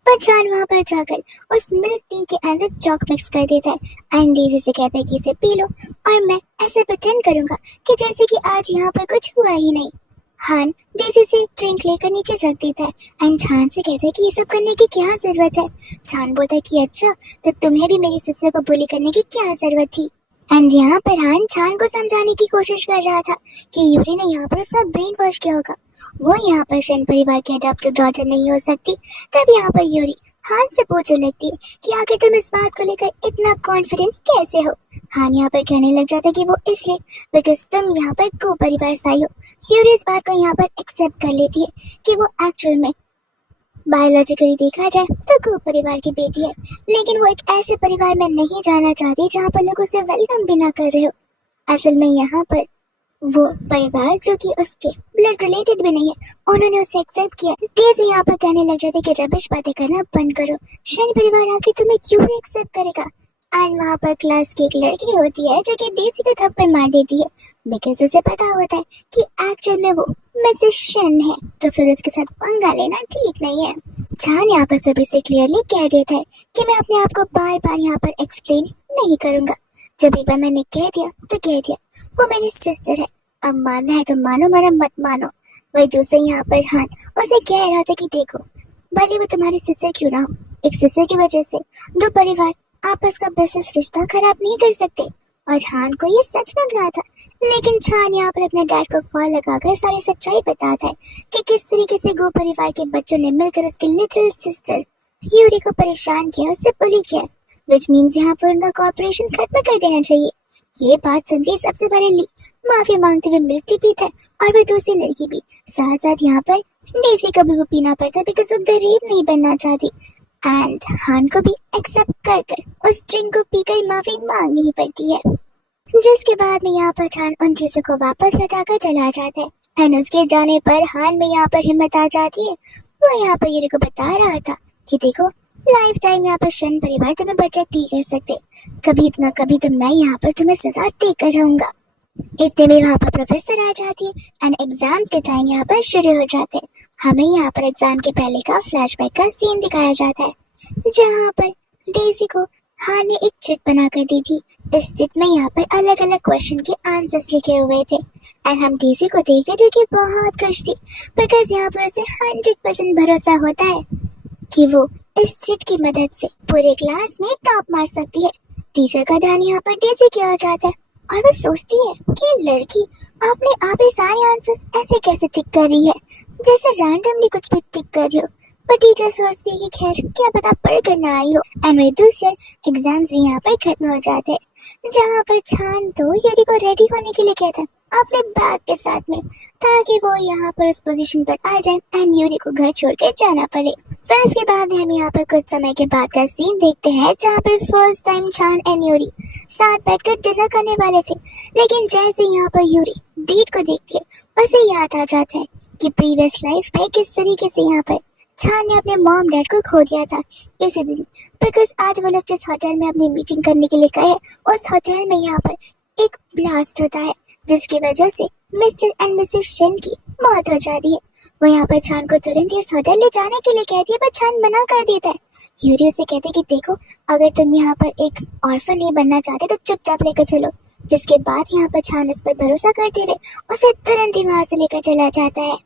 पर छान वहाँ पर जाकर उस मिल्क टी के अंदर चॉक मिक्स कर देता है एंड डेज़ी से कहता है कि इसे पी लो और मैं ऐसे प्रिटेंड करूंगा कि जैसे कि आज यहाँ पर कुछ हुआ ही नहीं। हान डेज़ी से ड्रिंक लेकर नीचे रख देता है एंड छान से कहता है कि ये सब करने की क्या जरूरत है। छान बोलता है कि अच्छा, तो तुम्हें भी मेरी सिस्टर को बुली करने की क्या जरूरत थी। एंड यहाँ पर हान छान को समझाने की कोशिश कर रहा था कि यूरी ने यहाँ पर उसका ब्रेन वॉश किया होगा, वो यहाँ पर शेन परिवार की अडॉप्टेड डॉटर नहीं हो सकती। तब यहाँ पर यूरी हान से पूछने लगती है कि आखिर तुम इस बात को लेकर इतना कॉन्फिडेंट कैसे हो। हान यहाँ पर कहने लग जाता है कि वो इसलिए बिकॉज तुम यहाँ पर को परिवार से आई हो। यूरी इस बात को यहाँ पर एक्सेप्ट कर लेती है कि वो एक्चुअल में बायोलॉजिकली देखा जाए तो को परिवार की बेटी है, लेकिन वो एक ऐसे परिवार में नहीं जाना चाहती जहाँ पर लोग उसे वेलकम भी ना कर रहे हो। असल में यहाँ पर वो परिवार जो कि उसके ब्लड रिलेटेड भी नहीं है, उन्होंने उसे एक्सेप्ट किया। डेज़ी यहाँ पर कहने लग जाते कि रबिश बातें करना बंद करो, शेन परिवार आके तुम्हें क्यों एक्सेप्ट करेगा। एंड वहाँ पर क्लास की एक लड़की होती है जो कि डेज़ी को थप्पड़ मार देती है बिकॉज उसे पता होता है कि एक्चुअल में वो मिसेस शेन है, तो फिर उसके साथ पंगा लेना ठीक नहीं है। चान यहाँ पर सभी से क्लियरली कह देता है कि मैं अपने आप को बार बार यहाँ पर एक्सप्लेन नहीं करूंगा, जब एक बार मैंने कह दिया तो कह दिया, वो मेरी सिस्टर है, अब मानना है तो मानो वरना मत मानो। वही दूसरे यहाँ पर हान उसे कह रहा था कि देखो, भले वो तुम्हारी सिस्टर क्यों ना हो, एक सिस्टर की वजह से दो परिवार आपस का बिजनेस रिश्ता खराब नहीं कर सकते। और हान को ये सच लग रहा था, लेकिन छान यहाँ पर अपने डैड को कॉल लगाकर सारी सच्चाई बताता है कि किस तरीके से गो परिवार के बच्चों ने मिलकर उसकी लिटिल सिस्टर यूरी को परेशान किया, उससे बुली किया, विच मीन्स यहाँ पर उनका कॉर्पोरेशन खत्म कर देना चाहिए। ये बात सुनते सबसे पहले ली माफी मांगते हुए मिल्क पीता है और वह दूसरी लड़की भी। साथ साथ यहाँ पर डेज़ी को भी वो पीना पड़ता है बिकॉज वो गरीब नहीं बनना चाहती एंड हान को भी एक्सेप्ट कर उस ड्रिंक को पीकर माफी मांगनी पड़ती है। जिसके बाद में यहाँ पर छान उन चीजों को वापस लौटाकर चला जाता है एंड उसके जाने पर हान में यहाँ पर हिम्मत आ जाती है। वो यहाँ पर यूरी को बता रहा था कि देखो, लाइफ टाइम यहाँ पर शेन परिवार तुम्हें प्रोटेक्ट नहीं कर सकते, कभी इतना कभी तो मैं यहाँ पर तुम्हें सजा देकर रहूंगा। इतने में वहाँ पर प्रोफेसर आ जाती है एंड एग्जाम्स के टाइम यहाँ पर शुरू हो जाते हैं। हमें यहाँ पर एग्जाम के पहले का फ्लैशबैक का सीन दिखाया जाता है जहाँ पर डेजी को हाँ ने एक चिट बना कर दी थी। इस चिट में यहाँ पर अलग अलग क्वेश्चन के आंसर्स लिखे हुए थे एंड हम डेजी को देखते जो कि बहुत खुश थी बिकॉज यहाँ पर उसे 100% भरोसा होता है कि वो इस चिट की मदद से पूरे क्लास में टॉप मार सकती है। टीचर का ध्यान यहाँ पर डेजी की ओर जाता है और वो सोचती है कि ये लड़की अपने आप ही सारे आंसर्स ऐसे कैसे टिक कर रही है जैसे रैंडमली कुछ भी टिक कर रही हो। पर टीचर सोचती है कि खैर क्या पता पढ़ कर ना आई हो। एंड वही दूसरे एग्जाम्स भी यहाँ पर खत्म हो जाते हैं जहाँ पर छान तो यूरी को रेडी होने के लिए कहता है अपने बैग के साथ में ताकि वो यहाँ पर उस पोजीशन पर आ जाए एंड यूरी को घर छोड़कर जाना पड़े। फिर इसके बाद हम यहाँ पर कुछ समय के बाद का सीन देखते हैं जहाँ पर फर्स्ट टाइम छान एंड यूरी साथ बैठकर डिनर करने वाले थे लेकिन जैसे यहाँ पर यूरी डेट को देखती है उसे याद आ जाता है कि प्रीवियस लाइफ में किस तरीके से यहाँ पर छान ने अपने मॉम डैड को खो दिया था इसी दिन। बिकॉज आज वो लोग जिस होटल में अपनी मीटिंग करने के लिए गए उस होटल में यहाँ पर एक ब्लास्ट होता है जिसकी वजह से मिस्टर एंड मिसेस शेन की मौत हो जाती है। वो यहाँ पर छान को तुरंत इस होटल ले जाने के लिए कहती है पर छान मना कर देता है। यूरी उसे कहते कि देखो अगर तुम यहाँ पर एक ऑर्फन नहीं बनना चाहते तो चुपचाप लेकर चलो। जिसके बाद यहाँ पर छान उस पर भरोसा करते हुए उसे तुरंत ही वहां से लेकर चला जाता है।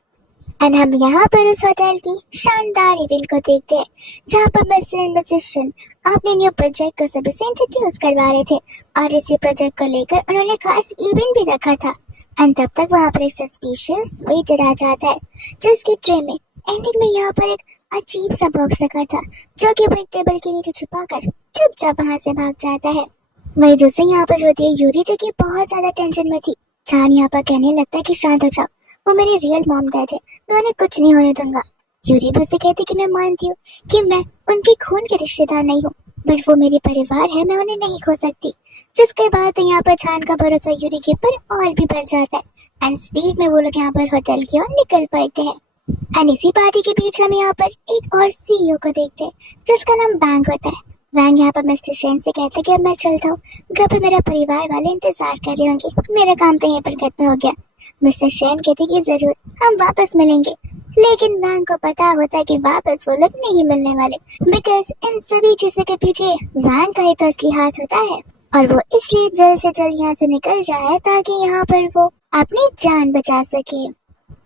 एंड हम यहाँ पर उस होटल की शानदार इवेंट को देखते हैं जहाँ पर मिस्टर एंड मिसेस शेन अपने न्यू प्रोजेक्ट को सभी से इंट्रोड्यूस करवा रहे थे और इसी प्रोजेक्ट को लेकर उन्होंने खास इवेंट भी रखा था। एंड तब तक वहाँ पर एक सस्पिशियस वेटर आ जाता है जिसके ट्रे में एंडिंग में यहाँ पर एक अजीब सा बॉक्स रखा था जो कि वो एक टेबल के नीचे छुपाकर चुपचाप वहाँ से भाग जाता है। वही दूसरी यहाँ पर होती है यूरी जो कि बहुत ज्यादा टेंशन में थी। छान यहाँ पर कहने लगता है कि शांत हो जाओ, वो मेरे रियल मॉम डैड है, मैं उन्हें कुछ नहीं होने दूंगा। यूरी भी उसे कहती कि मैं मानती हूँ कि मैं उनके खून के रिश्तेदार नहीं हूँ बट वो मेरे परिवार है, मैं उन्हें नहीं खो सकती। जिसके बाद यहाँ पर छान का भरोसा यूरी के ऊपर और भी बढ़ जाता है एंड स्पीड में वो लोग यहाँ पर होटल की ओर निकल पड़ते हैं। एंड इसी पार्टी के बीच हम यहाँ पर एक और सीईओ को देखते हैं जिसका नाम वैंग होता है। वैंग यहाँ पर मिस्टर शेन से कहते कि अब मैं चलता हूँ, घर पे मेरा परिवार वाले इंतजार कर रहे होंगे, मेरा काम तो यहीं पर खत्म हो गया। मिस्टर शेन कहते कि जरूर हम वापस मिलेंगे लेकिन वैंग को पता होता है कि वापस वो लोग नहीं मिलने वाले बिकॉज इन सभी चीजों के पीछे वैंग का ही तो असली हाथ होता है और वो इसलिए जल्द से जल्द यहाँ से निकल जाए ताकि यहाँ पर वो अपनी जान बचा सके।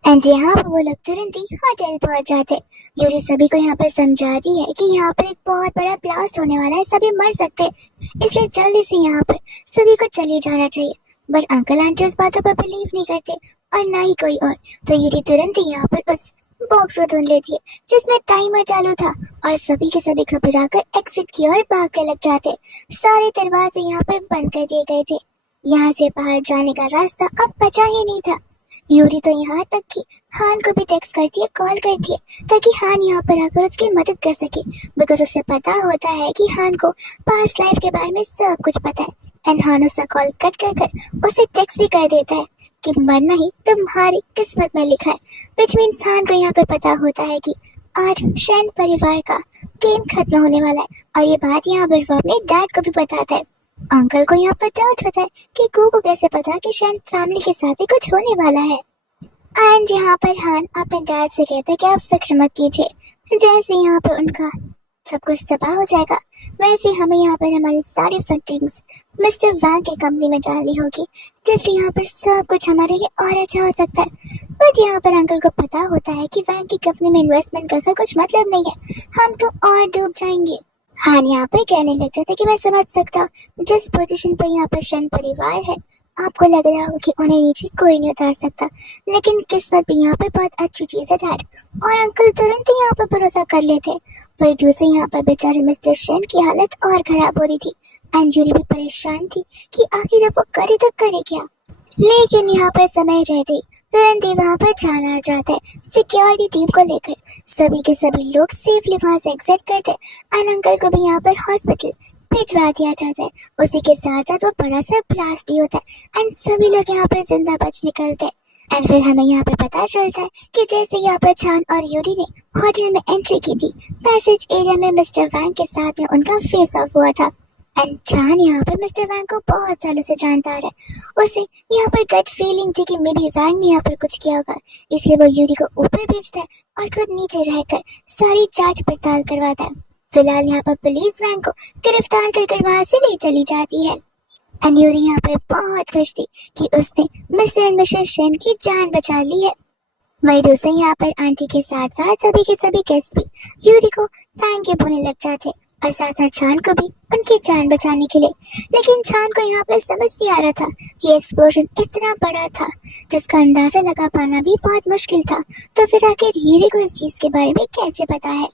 एंड यहाँ पर वो लोग तुरंत ही होटल पहुंच जाते। यूरी सभी को यहाँ पर समझाती है कि यहाँ पर एक बहुत बड़ा ब्लास्ट होने वाला है, सभी मर सकते हैं इसलिए जल्दी से यहाँ पर सभी को चले जाना चाहिए। बट अंकल आंटी उस बातों पर बिलीव नहीं करते और ना ही कोई और, तो यूरी तुरंत ही यहाँ पर उस बॉक्स को ढूंढ लेती है जिसमें टाइमर चालू था और सभी के सभी घबराकर एग्जिट की ओर भागने लग जाते। सारे दरवाजे यहाँ पर बंद कर दिए गए थे, यहाँ से बाहर जाने का रास्ता अब बचा ही नहीं था। यूरी तो यहाँ तक कि हान को भी टेक्स्ट करती है, कॉल करती है ताकि हान यहाँ पर आकर उसकी मदद कर सके बिकॉज उसे पता होता है कि हान को पास्ट लाइफ के बारे में सब कुछ पता है। एंड हान उसका कॉल कट कर उसे टेक्स्ट भी कर देता है कि मरना ही तुम्हारी किस्मत में लिखा है। विच मीन्स हान को यहाँ पर पता होता है कि आज शेन परिवार का गेम खत्म होने वाला है और ये बात यहाँ पर वो अपने डैड को भी बताता है। अंकल को यहाँ पर डाउट होता है कि को कैसे पता कि शेन फैमिली के साथ ही कुछ होने वाला है। एंड यहाँ पर हान अपने डैड से कहता है कि आप फिक्र मत कीजिए, जैसे यहाँ पर उनका सब कुछ तबाह हो जाएगा वैसे हमें यहाँ पर हमारी सारी फंडिंग्स मिस्टर वैंग की कंपनी में डालनी होगी जिससे यहाँ पर सब कुछ हमारे लिए और अच्छा हो सकता है। बट यहाँ पर अंकल को पता होता है कि वैंग की कंपनी में इन्वेस्टमेंट करके कुछ मतलब नहीं है, हम तो और डूब जाएंगे। हान यहाँ पर कहने लग जाता है कि मैं समझ सकता हूँ जिस पोजीशन पर यहाँ पर शेन परिवार है आपको लग रहा होगा कि उन्हें नीचे कोई नहीं उतार सकता, लेकिन किस्मत भी यहाँ पर बहुत अच्छी चीज है डैड। और अंकल तुरंत ही यहाँ पर भरोसा कर लेते। वही दूसरे यहाँ पर बेचारे मिस्टर शेन की हालत और खराब हो रही थी। अंजूरी भी परेशान थी कि आखिर वो करे तो करे क्या। लेकिन यहाँ पर समय रहते तुरंत ही वहाँ पर जाना आ जाता है सिक्योरिटी टीम को लेकर। सभी के सभी लोग सेफली वहाँ से एग्जिट करते और अंकल को भी यहाँ पर हॉस्पिटल भिजवा दिया जाता है। उसी के साथ साथ वो बड़ा सा ब्लास्ट भी होता है एंड सभी लोग यहाँ पर जिंदा बच निकलते हैं। एंड फिर हमें यहाँ पर पता चलता है कि जैसे यहाँ पर छान और यूरी ने होटल में एंट्री की थी, पैसेज एरिया में मिस्टर वैंग के साथ में उनका फेस ऑफ हुआ था। एंड चान यहाँ पर मिस्टर वैंग को बहुत सालों से जानता आ रहा है। उसे यहाँ पर गट फीलिंग थी कि मे बी वैंग ने यहाँ पर कुछ किया होगा, इसलिए वो यूरी को ऊपर भेजता है और खुद नीचे रहकर सारी जांच पड़ताल करवाता है। फिलहाल यहाँ पर पुलिस वैंग को गिरफ्तार कर वहां से ले चली जाती है। एंड यूरी यहाँ पर बहुत खुश थी कि उसने मिस्टर एंड मिसेस शेन की जान बचा ली है। वही दूसरे यहाँ पर आंटी के साथ साथ सभी के सभी गेस्ट भी यूरी को थैंक यू बोलने लग जाते और साथ साथ चान को भी उनकी जान बचाने के लिए। लेकिन चान को यहाँ पर समझ नहीं आ रहा था कि एक्सप्लोजन इतना बड़ा था जिसका अंदाजा लगा पाना भी बहुत मुश्किल था। तो फिर आखिर यूरी को इस चीज के बारे में कैसे पता है।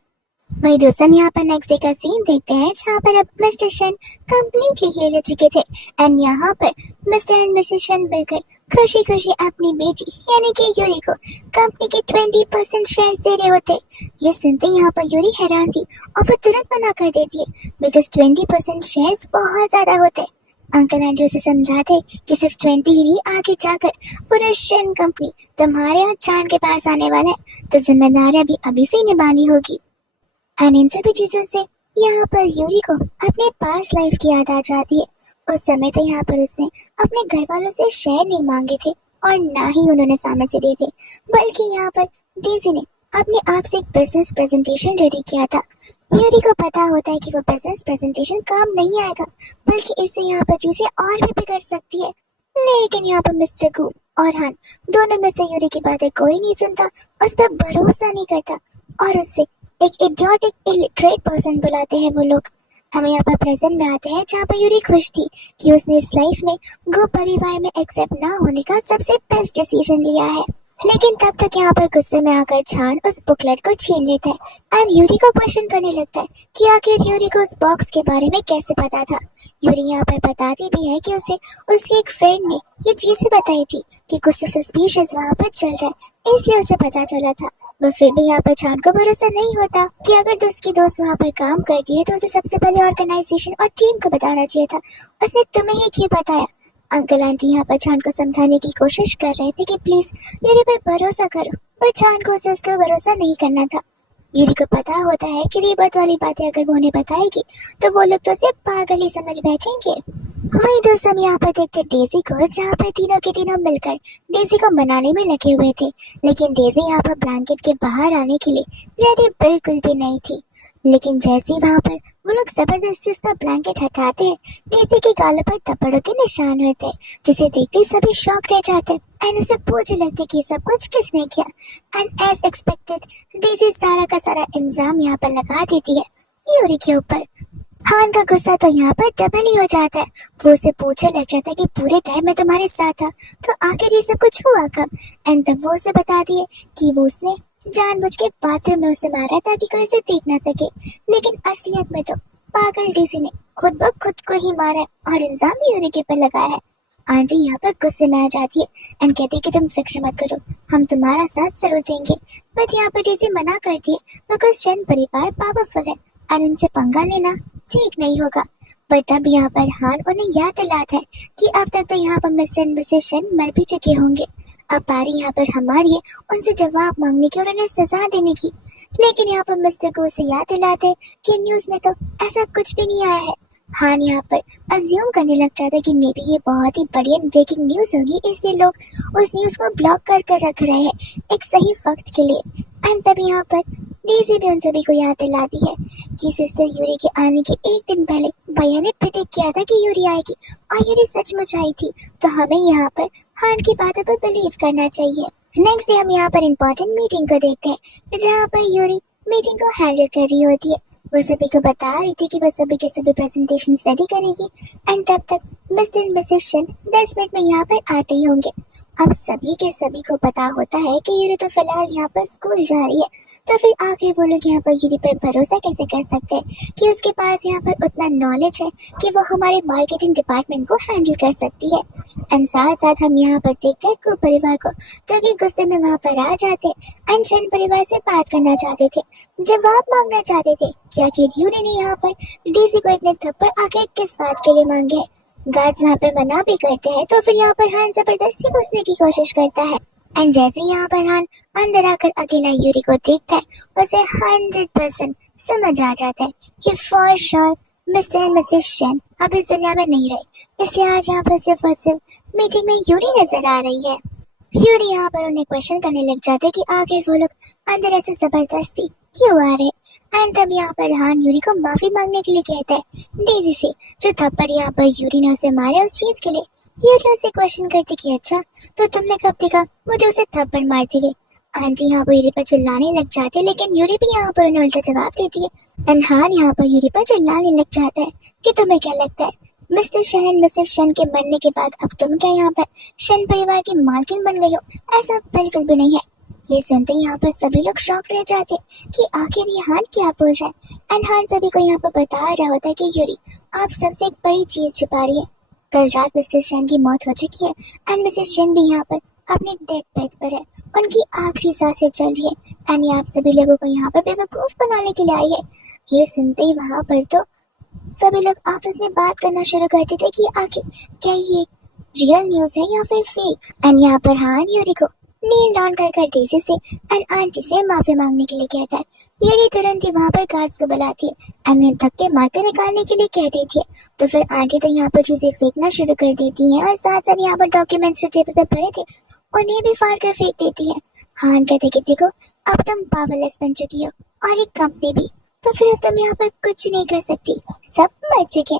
वही दोस्तों यहाँ पर नेक्स्ट डे का सीन देखते हैं जहाँ पर अब मिस्टर शन कम्प्लीटली हील हो चुके थे एंड यहाँ पर मिस्टर एंड मिसेस शन मिलकर खुशी खुशी अपनी बेटी यानी कि यूरी को कंपनी के 20% शेयर्स दे रहे होते। ये सुनते यहाँ पर यूरी हैरान थी और वो तुरंत मना कर देती है बिकॉज 20% शेयर्स बहुत ज्यादा होते। अंकल आंटी उसे समझाते कि सिर्फ 20 ही नहीं, आगे जाकर पूरा शन कंपनी तुम्हारे और चांद के पास आने वाला है, तो जिम्मेदारियां भी अभी से निभानी होगी। एंड इन सभी चीजों से यहाँ पर यूरी को अपने पास लाइफ की याद आ जाती है। उस समय तो यहाँ पर उसने अपने घर वालों से शेयर नहीं मांगे थे और ना ही उन्होंने सामने से दिए थे, बल्कि यहाँ पर डेजी ने अपने आप से एक बिजनेस प्रेजेंटेशन रेडी किया था। यूरी को पता होता है कि वो बिजनेस प्रेजेंटेशन काम नहीं आएगा, बल्कि इससे यहाँ पर चीजें और भी बिगड़ सकती है। लेकिन यहाँ पर मिस्टर गू और हान दोनों में से यूरी की बातें कोई नहीं सुनता, उस पर भरोसा नहीं करता और उससे एक इडियोटिक इलिटरेट पर्सन बुलाते हैं वो लोग। हमें यहाँ पर प्रेजेंट में आते हैं जहाँ पर यूरी खुश थी कि उसने इस लाइफ में गो परिवार में एक्सेप्ट ना होने का सबसे बेस्ट डिसीजन लिया है। लेकिन तब तक यहाँ पर गुस्से में आकर चान उस बुकलेट को छीन लेता है एंड यूरी को क्वेश्चन करने लगता है कि आखिर यूरी को उस बॉक्स के बारे में कैसे पता था। यूरी यहाँ पर बताती भी है कि उसे उसकी एक फ्रेंड ने ये चीजें बताई थी कि कुछ सस्पिशियस वहाँ पर चल रहा है, इसलिए उसे पता चला था। वो फिर भी यहाँ पर चान को भरोसा नहीं होता कि अगर उसकी दोस्त वहाँ पर काम करती है तो उसे सबसे पहले ऑर्गेनाइजेशन और टीम को बताना चाहिए था, उसने तुम्हें ही क्यों बताया। अंकल आंटी यहाँ पर चान को समझाने की कोशिश कर रहे थे कि प्लीज यूरी पर भरोसा करो, पर चान को उसे उसका भरोसा नहीं करना था। यूरी को पता होता है कि रीबत वाली बातें अगर वो उन्हें बताएगी तो वो लोग तो उसे पागल ही समझ बैठेंगे। वही दोस्त हम यहाँ पर देखते डेजी को जहाँ पर तीनों के तीनों मिलकर डेजी को मनाने में लगे हुए थे। लेकिन डेजी यहाँ पर ब्लैंकेट के बाहर आने के लिए रेडी बिल्कुल भी नहीं थी। लेकिन जैसे ही वहाँ पर वो लोग जबरदस्ती उसका ब्लैंकेट हटाते हैं, डेजी के गालों पर थप्पड़ों के निशान होते हैं, जिसे देखते ही सभी शॉक रह जाते हैं एंड उसे पूछने लगते कि सब कुछ किसने किया। एंड एज एक्सपेक्टेड डेजी सारा का सारा इल्जाम यहाँ पर लगा देती है यूरी के ऊपर। हान का गुस्सा तो यहाँ पर डबल ही हो जाता है। वो उसे पूछने लग जाता है कि पूरे टाइम में तुम्हारे साथ था तो आखिर ये सब कुछ हुआ कब। एंड तब वो उसे बता दिए कि वो उसने जानबूझ के बाथरूम में उसे मारा ताकि कोई उसे देख ना सके, लेकिन असलियत में तो पागल डेजी ने खुद ब खुद को ही मारा है और इल्जाम भी यूरी के ऊपर लगाया है। आंटी यहाँ पर गुस्से में आ जाती है एंड कहती है कि तुम फिक्र मत करो, हम तुम्हारा साथ जरूर देंगे। बट यहाँ पर डेजी मना करती है बिकॉज शन परिवार पावरफुल है और उनसे पंगा लेना ठीक नहीं होगा। पर तब यहाँ पर हान उन्हें याद दिलाता है कि अब तक तो यहाँ पर मिस्टर एंड मिसेस शन मर भी चुके होंगे, अब बारी यहाँ पर हमारी है उनसे जवाब मांगने की और उन्हें सजा देने की। लेकिन यहाँ पर मिस्टर को उसे याद दिलाते कि न्यूज में तो ऐसा कुछ भी नहीं आया है। हान यहाँ पर अज्यूम करने लग जाता है कि मे बी ये बहुत ही बड़ी ब्रेकिंग न्यूज होगी, इसलिए लोग उस न्यूज को ब्लॉक कर रख रहे हैं एक सही वक्त के लिए। एंड तभी यहाँ पर डेजी भी उन सभी को याद दिलाती है कि सिस्टर यूरी के आने के एक दिन पहले भैया ने प्रेडिक्ट किया था कि यूरी आएगी और यूरी सचमुच आई थी, तो हमें यहाँ पर हान की बातों पर बिलीव करना चाहिए। नेक्स्ट डे हम यहाँ पर इम्पोर्टेंट मीटिंग को देखते हैं जहाँ पर यूरी मीटिंग को हैंडल कर रही होती है। वो सभी को बता रही थी कि वो सभी के सभी प्रेजेंटेशन स्टडी करेगी एंड तब तक मिस्टर एंड मिसेस शन 10 मिनट में यहाँ पर आते ही होंगे। अब सभी के सभी को पता होता है कि यूरी तो फिलहाल यहाँ पर स्कूल जा रही है, तो फिर आगे वो लोग यहाँ पर यूरी पर भरोसा कैसे कर सकते हैं कि उसके पास यहाँ पर उतना नॉलेज है कि वो हमारे मार्केटिंग डिपार्टमेंट को हैंडल कर सकती है। एंड साथ साथ हम यहाँ पर देखते हैं कुक परिवार को जो कि गुस्से में वहाँ पर आ जाते एंड शन परिवार से बात करना चाहते थे, जवाब मांगना चाहते थे कि आखिर यूरी ने यहाँ पर डेजी को इतने थप्पड़ आखिर किस बात के लिए मांगे। गार्ड्स यहाँ पर मना भी करते हैं तो फिर यहाँ पर हान जबरदस्ती घुसने की कोशिश करता है एंड जैसे यहाँ पर हान अंदर आकर अकेला यूरी को देखता है उसे 100% समझ आ जाता है कि for sure mister and Mrs शन अब इस दुनिया में नहीं रहे, इसलिए आज यहाँ पर सिर्फ और सिर्फ मीटिंग में यूरी नजर आ रही है। यूरी यहाँ पर उन्हें क्वेश्चन करने लग जाते कि आखिर वो लोग अंदर ऐसे जबरदस्ती क्यों आ रहे। एंड तब यहाँ पर हान यूरी को माफी मांगने के लिए कहता है डेजी से, जो थप्पड़ यहाँ पर यूरी ने उसे मारे उस चीज के लिए। यूरी उसे क्वेश्चन करती कि अच्छा तो तुमने कब देखा मुझे उसे थप्पड़ मारते हुए। आंटी यहाँ पर यूरी पर चिल्लाने लग जाते हैं, लेकिन यूरी भी यहाँ पर उन्हें उल्टा जवाब देती है। एंड हान यहाँ पर यूरी पर चिल्लाने लग जाता है कि तुम्हें क्या लगता है मिस्टर शन एंड मिसेस शन के मरने के बाद अब तुम क्या यहाँ पर शन परिवार की मालकिन बन गई हो? ऐसा बिल्कुल भी नहीं है। ये सुनते ही यहाँ पर सभी लोग शॉक रह जाते हैं कि आखिर ये हान क्या बोल रहा है। एंड हान सभी को यहाँ पर बता रहा होता है कि यूरी आप सबसे एक बड़ी चीज छुपा रही है। कल रात मिस्टर शन की मौत हो चुकी है एंड मिसेस शन भी यहाँ पर अपने डेथ बेड पर है, उनकी आखिरी सांसें चल रही है एंड ये आप सभी लोगों को यहाँ पर बेवकूफ बनाने के लिए आई है। ये सुनते ही वहाँ पर तो सभी लोग आपस में बात करना शुरू करते थे कि आखिर क्या ये रियल न्यूज है या फिर फेक। एंड यहाँ पर हान यूरी को नील डाउन कर डेजी से एंड आंटी से माफी मांगने के लिए कहता है। यूरी तुरंत ही वहाँ पर गार्ड्स को बुलाती है एंड उन्हें धक्के मारकर निकालने के लिए कह देती है। तो फिर आंटी तो यहाँ पर चीजें फेंकना शुरू कर देती हैं और साथ साथ यहाँ पर डॉक्यूमेंट्स जो टेबल पर पड़े थे उन्हें भी फाड़ कर फेंक देती है। हान कहते कि देखो अब तुम पावरलेस बन चुकी हो और एक कंपनी भी, तो फिर अब तुम यहाँ पर कुछ नहीं कर सकती, सब मर चुके।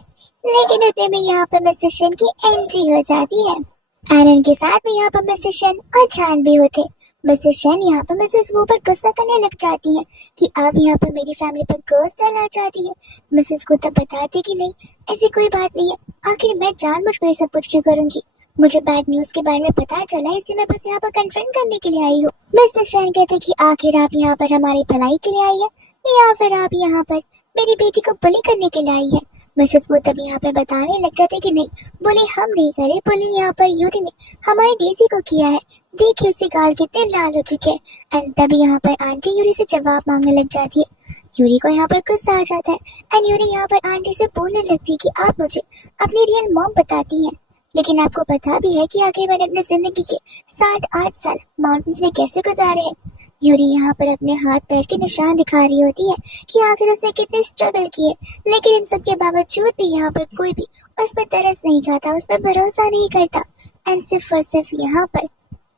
लेकिन उतने में यहाँ पर मिस्टर शन की एंट्री हो जाती है एंड उनके साथ में यहाँ पर मिसेस शन और चान भी होते। मिसेस शन यहाँ पर मिसेस वू पर गुस्सा करने लग जाती है कि आप यहाँ पर मेरी फैमिली पर कर्स डालना चाहती है। मिसेस को तब बताती कि नहीं ऐसी कोई बात नहीं है, आखिर मैं जानबूझकर ये सब कुछ क्यों करूंगी, मुझे बैड न्यूज के बारे में पता चला इसलिए मैं बस यहाँ पर कन्फ्रंट करने के लिए आई हूँ। मिस्टर शन कहते कि आखिर आप यहाँ पर हमारी भलाई के लिए आई है या फिर आप यहाँ पर मेरी बेटी को बुली करने के लिए आई है। मिसेस वो तब यहाँ पर बताने लग जाते कि नहीं बुली हम नहीं करे, बुली यहाँ पर यूरी ने हमारे डेजी को किया है, देखिए उसके गाल कितने लाल हो चुके हैं। एंड तभी यहाँ पर आंटी यूरी से जवाब मांगने लग जाती है। यूरी को यहाँ पर गुस्सा आ जाता है एंड यूरी यहाँ पर आंटी से बोलने लगती है कि आप मुझे अपनी रियल मॉम बताती हैं, लेकिन आपको पता भी है कि आखिर मैंने अपनी जिंदगी के 60-8 साल माउंटेन्स में कैसे गुजारे हैं। यूरी यहाँ पर अपने हाथ पैर के निशान दिखा रही होती है कि आखिर उसने कितने स्ट्रगल किए, लेकिन इन सब के बावजूद भी यहाँ पर कोई भी उस पर तरस नहीं खाता, उस पर भरोसा नहीं करता एंड सिर्फ और सिर्फ यहाँ पर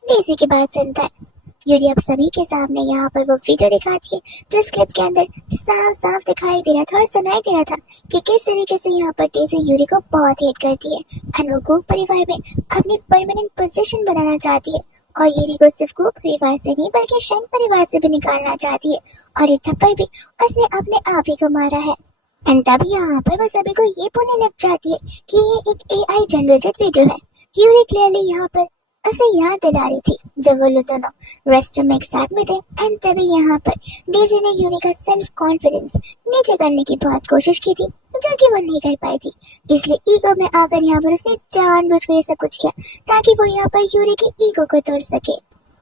डेजी की बात सुनता है। यूरी अब सभी के सामने यहाँ पर वो वीडियो दिखाती है जिस क्लिप के अंदर साफ साफ दिखाई दे रहा था और सुनाई दे रहा था कि किस तरीके से यहाँ पर डेजी यूरी को बहुत हेट करती है एंड वो कुक परिवार में अपनी परमानेंट पोजीशन बनाना चाहती है और यूरी को सिर्फ कुक परिवार से नहीं बल्कि शन परिवार से भी निकालना चाहती है और ये थप्पड़ भी उसने अपने आप ही को मारा है। एंड तभी यहाँ पर वो सभी को ये बोलने लग जाती है कि ये एक AI जनरेटेड वीडियो है। यूरी क्लियरली यहाँ पर उसे याद दिला रही थी जब वो लोग दोनों रेस्ट में एक साथ में थे। एंड तभी यहाँ पर डेजी ने यूरी का सेल्फ कॉन्फिडेंस नीचे करने की बहुत कोशिश की थी जो कि वो नहीं कर पाई थी, इसलिए ईगो में आकर यहाँ पर उसने जानबूझकर ये सब कुछ किया ताकि वो यहाँ पर यूरी की ईगो को तोड़ सके।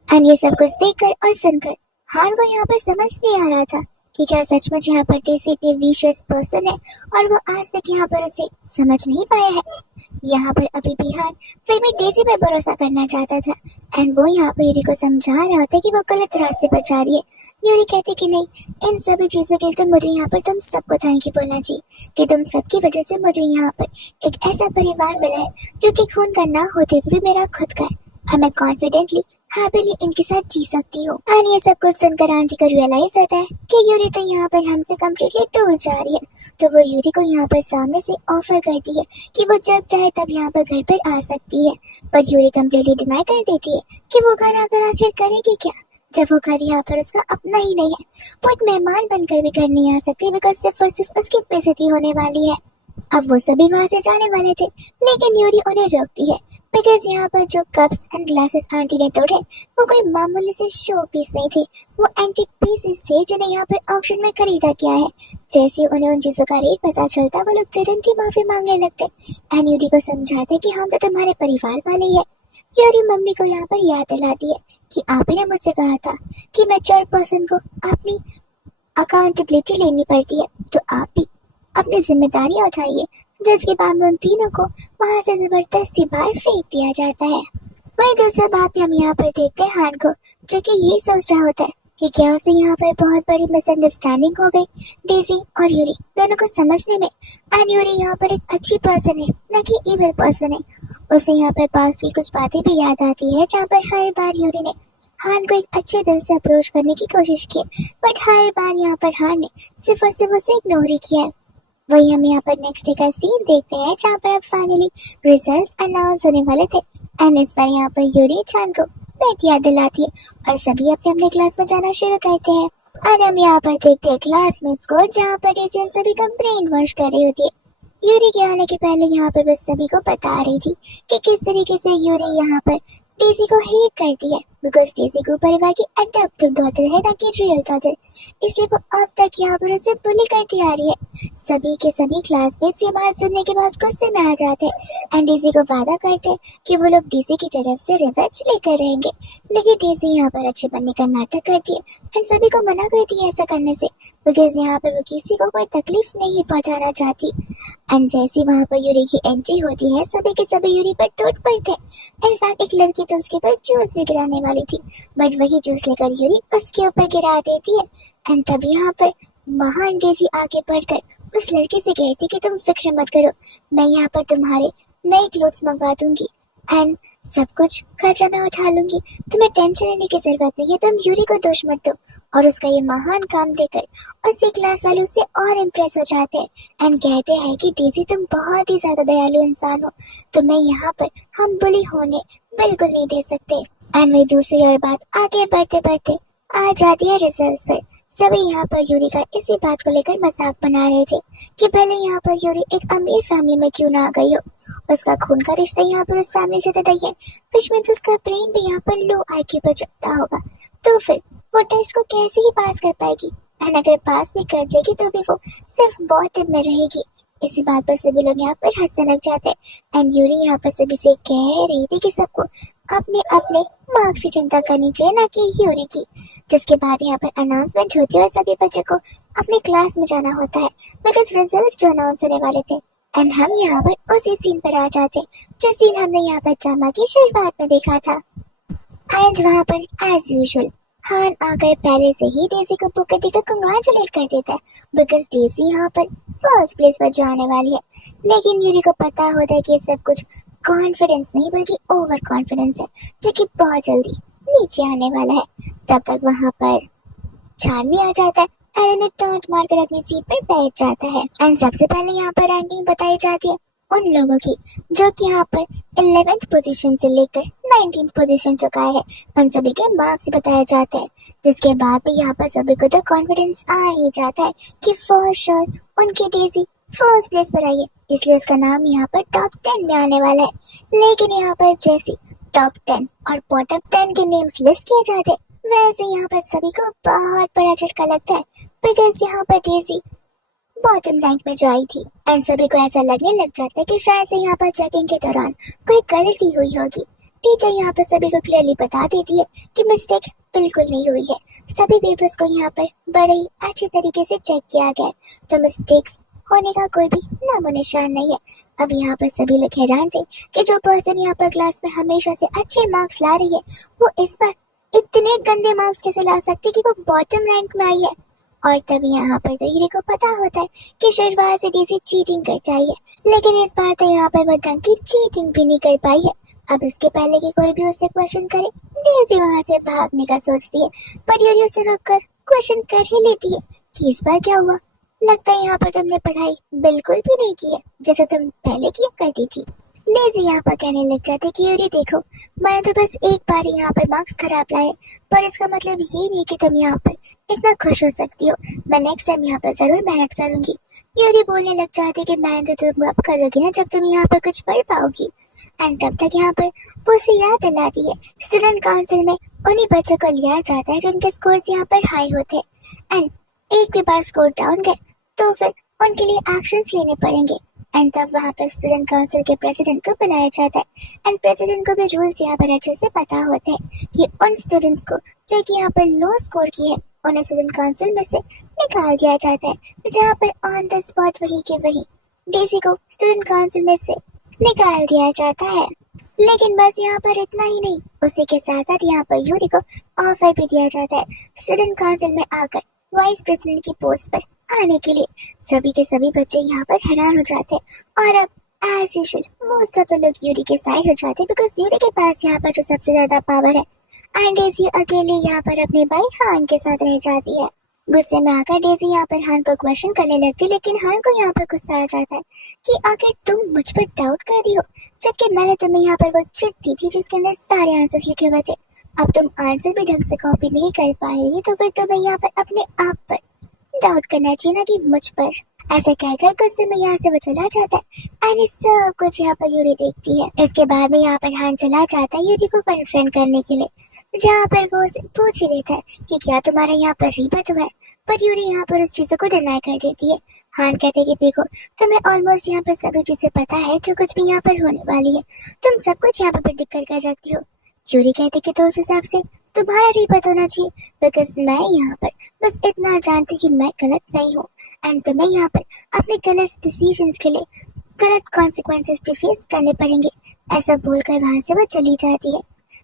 एंड ये सब कुछ देखकर और सुनकर हान को यहाँ पर समझ नहीं आ रहा था कि क्या सचमुच यहाँ पर डेजी इतनी विशियस पर्सन है और वो आज तक यहाँ पर उसे समझ नहीं पाया है। यहाँ पर अभी भी हान फिर भी डेजी पर भरोसा करना चाहता था एंड वो यहाँ पर यूरी को समझा रहा होता कि वो गलत रास्ते पर जा रही है। यूरी कहती कि नहीं इन सभी चीजों के लिए तो मुझे यहाँ पर तुम सबको थैंक यू बोलना चाहिए कि तुम सबकी वजह से मुझे यहाँ पर एक ऐसा परिवार मिला है जो कि खून का ना होते हुए भी मेरा खुद का है और मैं कॉन्फिडेंटली हैप्पीली इनके साथ जी सकती हूँ। और ये सब कुछ सुनकर आंटी को रियलाइज होता है कि यूरी तो यहाँ पर हमसे कम्प्लीटली दूर जा रही है, तो वो यूरी को यहाँ पर सामने से ऑफर करती है कि वो जब चाहे तब यहाँ पर घर पर आ सकती है। पर यूरी कम्प्लीटली डिनाई कर देती है कि वो घर आकर आखिर करेगी क्या जब वो घर यहाँ पर उसका अपना ही नहीं है। वो एक मेहमान बनकर भी घर नहीं आ सकती बिकॉज सिर्फ और सिर्फ उसकी बेइज्जती होने वाली है। अब वो सभी वहाँ से जाने वाले थे लेकिन यूरी उन्हें रोकती है बिकॉज यहाँ पर जो कप्स एंड ग्लासेस आंटी ने तोड़े वो कोई मामूली से शो पीस नहीं थे, वो एंटीक पीसेस थे जिन्हें यहाँ पर ऑक्शन में खरीदा गया है। जैसे उन्हें उन चीजों का रेट पता चलता वो लोग तुरंत ही माफी मांगने लगते एंड यूरी को समझाते कि हम तो तुम्हारे परिवार वाले ही है। यूरी मम्मी को यहाँ पर याद दिलाती है कि आप ही ने मुझसे कहा था कि मैच्योर पर्सन को अपनी अकाउंटेबिलिटी लेनी पड़ती है, तो आप भी अपनी जिम्मेदारी उठाइए, जिसके बाद उन तीनों को वहाँ से जबरदस्ती बाहर फेंक दिया जाता है। वही दूसरा बात हम यहाँ पर देखते हैं हान को जो कि यही सोच रहा होता है कि क्या उसे यहाँ पर बहुत बड़ी मिसअंडरस्टैंडिंग हो गई डेजी और यूरी दोनों को समझने में। एंड यूरी यहाँ पर एक अच्छी पर्सन है, न कि इविल पर्सन है। उसे यहाँ पर पास्ट की कुछ बातें भी याद आती है जहाँ पर हर बार यूरी ने हान को एक अच्छे दिल से अप्रोच करने की कोशिश की, बट हर बार यहाँ पर हान ने सिर्फ और सिर्फ उसे इग्नोर ही किया है। वही हम यहाँ पर नेक्स्ट डे का सीन देखते हैं जहाँ पर अब फाइनली रिजल्ट्स अनाउंस होने वाले थे। एंड इस बार यहाँ पर यूरी चांद को बैठ याद दिलाती है और सभी अपने अपने क्लास में जाना शुरू करते हैं। और हम यहाँ पर देखते हैं क्लासमेट्स को जहाँ पर डेजी उन सभी का ब्रेन वॉश कर रही होती है। यूरी के आने के पहले यहाँ पर बस सभी को बता रही थी कि किस तरीके से यूरी यहाँ पर डेजी को हेट करती है, बिकॉज डेजी को परिवार की अडॉप्टिव डॉटर है, ना कि रियल डॉटर। इसलिए वो अब तक यहाँ पर उसे बुली करती आ रही है। सभी के सभी क्लासमेट्स ये बात सुनने के बाद गुस्से में आ जाते हैं एंड डेजी को वादा करते हैं कि वो लोग डेजी की तरफ से रिवेंज लेकर रहेंगे। लेकिन डेजी यहाँ पर अच्छे बनने का नाटक करती है एंड सभी को मना करती है ऐसा करने से, बिकॉज यहाँ पर वो किसी को कोई तकलीफ नहीं पहुंचाना चाहती। एंड जैसी वहाँ पर यूरी की एंट्री होती है सभी के सभी यूरी पर टूट पड़ते हैं। इनफैक्ट एक लड़की तो उसके ऊपर जूस भी गिराने वाली थी, बट वही जूस लेकर यूरी उसके ऊपर गिरा देती है। एंड तब यहाँ पर महान डेजी आगे बढ़कर उस लड़के से कहती कि तुम फिक्र मत करो, मैं यहाँ पर तुम्हारे नए क्लोथ्स मंगवा दूंगी एंड सब कुछ खर्चा मैं उठा लूंगी, तुम्हें टेंशन लेने की जरूरत नहीं है, तुम यूरी को दोष मत दो। और उसका ये महान काम देखकर उससे क्लास वाले उससे और इम्प्रेस हो जाते हैं एंड कहते हैं कि डेजी तुम बहुत ही ज्यादा दयालु इंसान हो, तुम्हें यहाँ पर हम बुली होने बिल्कुल नहीं दे सकते। एंड वही दूसरी और बात आगे बढ़ते बढ़ते आ जाती है रिजल्ट्स पर। सभी यहाँ पर यूरी का इसी बात को लेकर मजाक बना रहे थे कि भले यहाँ पर यूरी एक अमीर फैमिली में क्यों ना आ गई हो, उसका खून का रिश्ता यहाँ पर उस फैमिली से तो नहीं है, विच मीन्स उसका ब्रेन भी यहाँ पर लो आईक्यू पर चलता होगा, तो फिर वो टेस्ट को कैसे ही पास कर पाएगी। एंड अगर पास भी कर देगी तो भी वो सिर्फ बॉटम में रहेगी। इसी बात पर सभी लोग यहाँ पर हंसने लग जाते हैं एंड यूरी यहाँ पर सभी से कह रही थी कि सबको अपने अपने मार्क्स की चिंता करनी चाहिए, ना कि यूरी की। जिसके बाद यहाँ पर अनाउंसमेंट होती है और सभी बच्चों को अपने क्लास में जाना होता है बिकॉज रिजल्ट्स जो अनाउंस होने वाले थे। एंड हम यहाँ पर उसी सीन पर आ जाते जो सीन हमने यहाँ पर ड्रामा की शुरुआत में देखा था। आज वहाँ पर एज यूजुअल हान आकर पहले से ही डेजी को बुकती को कंग्रेचुलेट कर देता है बिकॉज डेजी यहाँ पर फर्स्ट प्लेस पर जाने वाली है। लेकिन यूरी को पता होता है कि ये सब कुछ कॉन्फिडेंस नहीं बल्कि ओवर कॉन्फिडेंस है जो कि बहुत जल्दी नीचे आने वाला है। तब तक वहाँ पर चांद भी आ जाता है, एलन ने टर्न मारकर अपनी सीट पर बैठ जाता है एंड सबसे पहले यहाँ पर रैंकिंग बताई जाती है उन लोगों की जो कि यहाँ पर 11th पोजीशन से लेकर 19th पोजीशन चुका है। उन सभी के मार्क्स बताए जाते हैं, जिसके बाद भी यहाँ पर सभी को तो कॉन्फिडेंस आ ही जाता है कि फॉर श्योर उनकी डेजी फर्स्ट प्लेस पर आई है, इसलिए उसका नाम यहाँ पर टॉप 10 में आने वाला है। लेकिन यहाँ पर जैसे टॉप 10 और बॉटम 10 के नेम्स लिस्ट किए जाते हैं वैसे यहाँ पर सभी को बहुत बड़ा झटका लगता है बिकॉज यहाँ पर डेजी बॉटम रैंक में जो आई थी एंड सभी को ऐसा लगने लग जाता है कि शायद से यहाँ पर चेकिंग के दौरान कोई गलती हुई होगी। टीचर यहाँ पर सभी को क्लियरली बता देती है कि मिस्टेक बिल्कुल नहीं हुई है, सभी पेपर्स को यहाँ पर बड़े ही अच्छे तरीके से चेक किया गया, तो मिस्टेक्स होने का कोई भी नामो निशान नहीं है। अब यहाँ पर सभी लोग हैरान थे कि जो पर्सन यहाँ पर क्लास में हमेशा से अच्छे मार्क्स ला रही है वो इस बार इतने गंदे मार्क्स कैसे ला सकती कि वो बॉटम रैंक में आई है। और तभी यहाँ पर तो यूरी को पता होता है कि शुरुआत से डेजी चीटिंग करते आई है, लेकिन इस बार तो यहाँ पर वो ढंग की चीटिंग भी नहीं कर पाई है। अब इसके पहले कि कोई भी उससे क्वेश्चन करे डेजी वहाँ से भागने का सोचती है, पर यूरी उसे रोककर क्वेश्चन कर ही लेती है कि इस बार क्या हुआ, लगता है यहाँ पर तुमने पढ़ाई बिल्कुल भी नहीं की है जैसे तुम पहले किया करती थी। डेजी यहाँ पर कहने लग जाते कि यूरी देखो, मैंने तो बस एक बार यहाँ पर मार्क्स खराब लाए, पर इसका मतलब ये नहीं कि तुम यहाँ पर इतना खुश हो सकती हो, मैं नेक्स्ट टाइम यहाँ पर जरूर मेहनत करूंगी। यूरी बोलने लग जाती कि मेहनत तो तुम अब करोगी ना जब तुम यहाँ पर कुछ पढ़ पाओगी। एंड तब तक यहाँ पर वो उसे याद दिलाती है स्टूडेंट काउंसिल में उन्हीं बच्चों को लिया जाता है जिनके स्कोर्स यहाँ पर हाई होते हैं एंड एक भी बार स्कोर डाउन गए तो फिर उनके लिए एक्शंस लेने पड़ेंगे। एंड तब वहाँ पर स्टूडेंट काउंसिल के प्रेसिडेंट को बुलाया जाता है एंड प्रेसिडेंट को भी रूल्स यहाँ पर अच्छे से पता होते हैं कि उन स्टूडेंट्स को जो कि यहाँ पर लो स्कोर किए हैं उन्हें स्टूडेंट काउंसिल में से निकाल दिया जाता है, जहाँ पर ऑन द स्पॉट वही के वही डेजी को स्टूडेंट काउंसिल में से निकाल दिया जाता है। लेकिन बस यहाँ पर इतना ही नहीं, उसी के साथ साथ यहाँ पर यूरी को ऑफर भी दिया जाता है स्टूडेंट काउंसिल में आकर वाइस प्रेसिडेंट की पोस्ट पर आने के लिए। सभी के सभी बच्चे यहाँ पर हैरान हो जाते हैं और अब as usual most of the लोग यूरी के साइड हो जाते हैं बिकॉज यूरी के पास यहाँ पर जो सबसे ज्यादा पावर है एंड डेज़ी अकेले यहाँ पर अपने भाई हान के साथ रह जाती है। गुस्से में आकर डेज़ी यहाँ पर हान को क्वेश्चन करने लगती, लेकिन हान को यहाँ पर गुस्सा आ जाता है कि आखिर तुम मुझ पर डाउट कर रही हो, जबकि मैंने तुम्हें यहाँ पर वो चिट दी थी जिसके अंदर सारे आंसर्स लिखे हुए थे। अब तुम आंसर भी ढंग से कॉपी नहीं कर पाएगी तो फिर तुम्हें यहाँ पर अपने आप पर डाउट करना चाहिए ना कि मुझ पर। ऐसे कहकर गुस्से में यहाँ से वो चला जाता है एंड सब कुछ यहाँ पर यूरी देखती है। इसके बाद में यहाँ पर हान चला जाता है यूरी को कन्फ्रंट करने के लिए, जहाँ पर वो उसे पूछ ही लेता है कि क्या तुम्हारा यहाँ पर रीबत हुआ है, पर यूरी यहाँ पर उस चीजों को डिनाई कर देती है। हान कहते हैं कि देखो तुम्हें ऑलमोस्ट यहाँ पर सभी चीजें पता है जो कुछ भी यहाँ पर होने वाली है, तुम सब कुछ यहाँ पर प्रेडिक्ट कर सकती हो। यूरी कहती कि तो उस हिसाब से तुम्हारा रीबत होना चाहिए बिकॉज मैं यहाँ पर बस इतना जानती हूँ कि मैं गलत नहीं हूँ एंड तुम्हें यहाँ पर अपने गलत डिसीजंस के लिए गलत कॉन्सिक्वेंसेस भी फेस करने पड़ेंगे। ऐसा बोलकर वहां से वो चली जाती है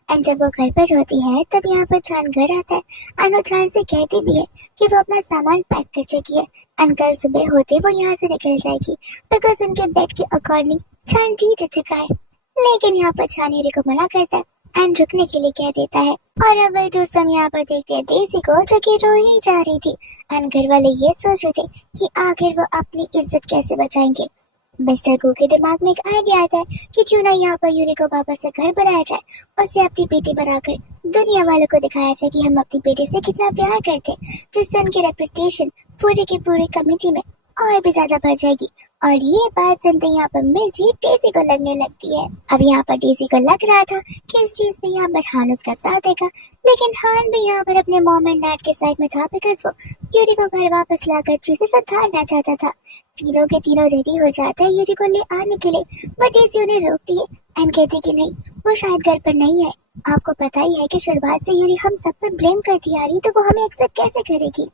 एंड जब वो घर पर होती है तब यहाँ पर चांद घर आता है एंड वो चांद से कहती भी है कि वो अपना सामान पैक कर चुकी है एंड कल सुबह होते वो यहाँ से निकल जाएगी बिकॉज उनके बेड के अकॉर्डिंग चांद जीत चुका है। लेकिन यहाँ पर चांद यूरी को मना करता है एंड रुकने के लिए कह देता है। और अब वही दोस्त हम यहाँ पर देखते हैं डेज़ी को जो कि रो ही जा रही थी एंड घर वाले ये सोच रहे थे कि आखिर वो अपनी इज्जत कैसे बचाएंगे। मिस्टर गो के दिमाग में एक आइडिया आता है कि क्यों ना यहाँ पर यूरी को वापस से घर बुलाया जाए, उसे अपनी बेटी बनाकर दुनिया वालों को दिखाया जाए कि हम अपनी बेटी से कितना प्यार करते हैं, जिससे उनकी रेपुटेशन पूरे की पूरी कमेटी में और भी ज्यादा बढ़ जाएगी। और ये बात सुनते यहाँ पर मिर्ची डेज़ी को लगने लगती है। अब यहाँ पर डेज़ी को लग रहा था कि इस चीज में यहाँ पर हान उसका साथ देगा, लेकिन हान भी यहाँ पर अपने मॉम एंड डैड के साइड में था बिकॉज वो यूरी को घर वापस लाकर चीजें सुधारना चाहता था। तीनों के तीनों रेडी हो जाते हैं यूरी को ले आने के लिए, बट डेज़ी उन्हें रोकती है एंड कहती कि नहीं वो शायद घर पर नहीं है। आपको पता ही है कि शुरुआत से यूरी हम सब पर ब्लेम करती आ रही, तो वो हमें एक्सेप्ट कैसे करेगी।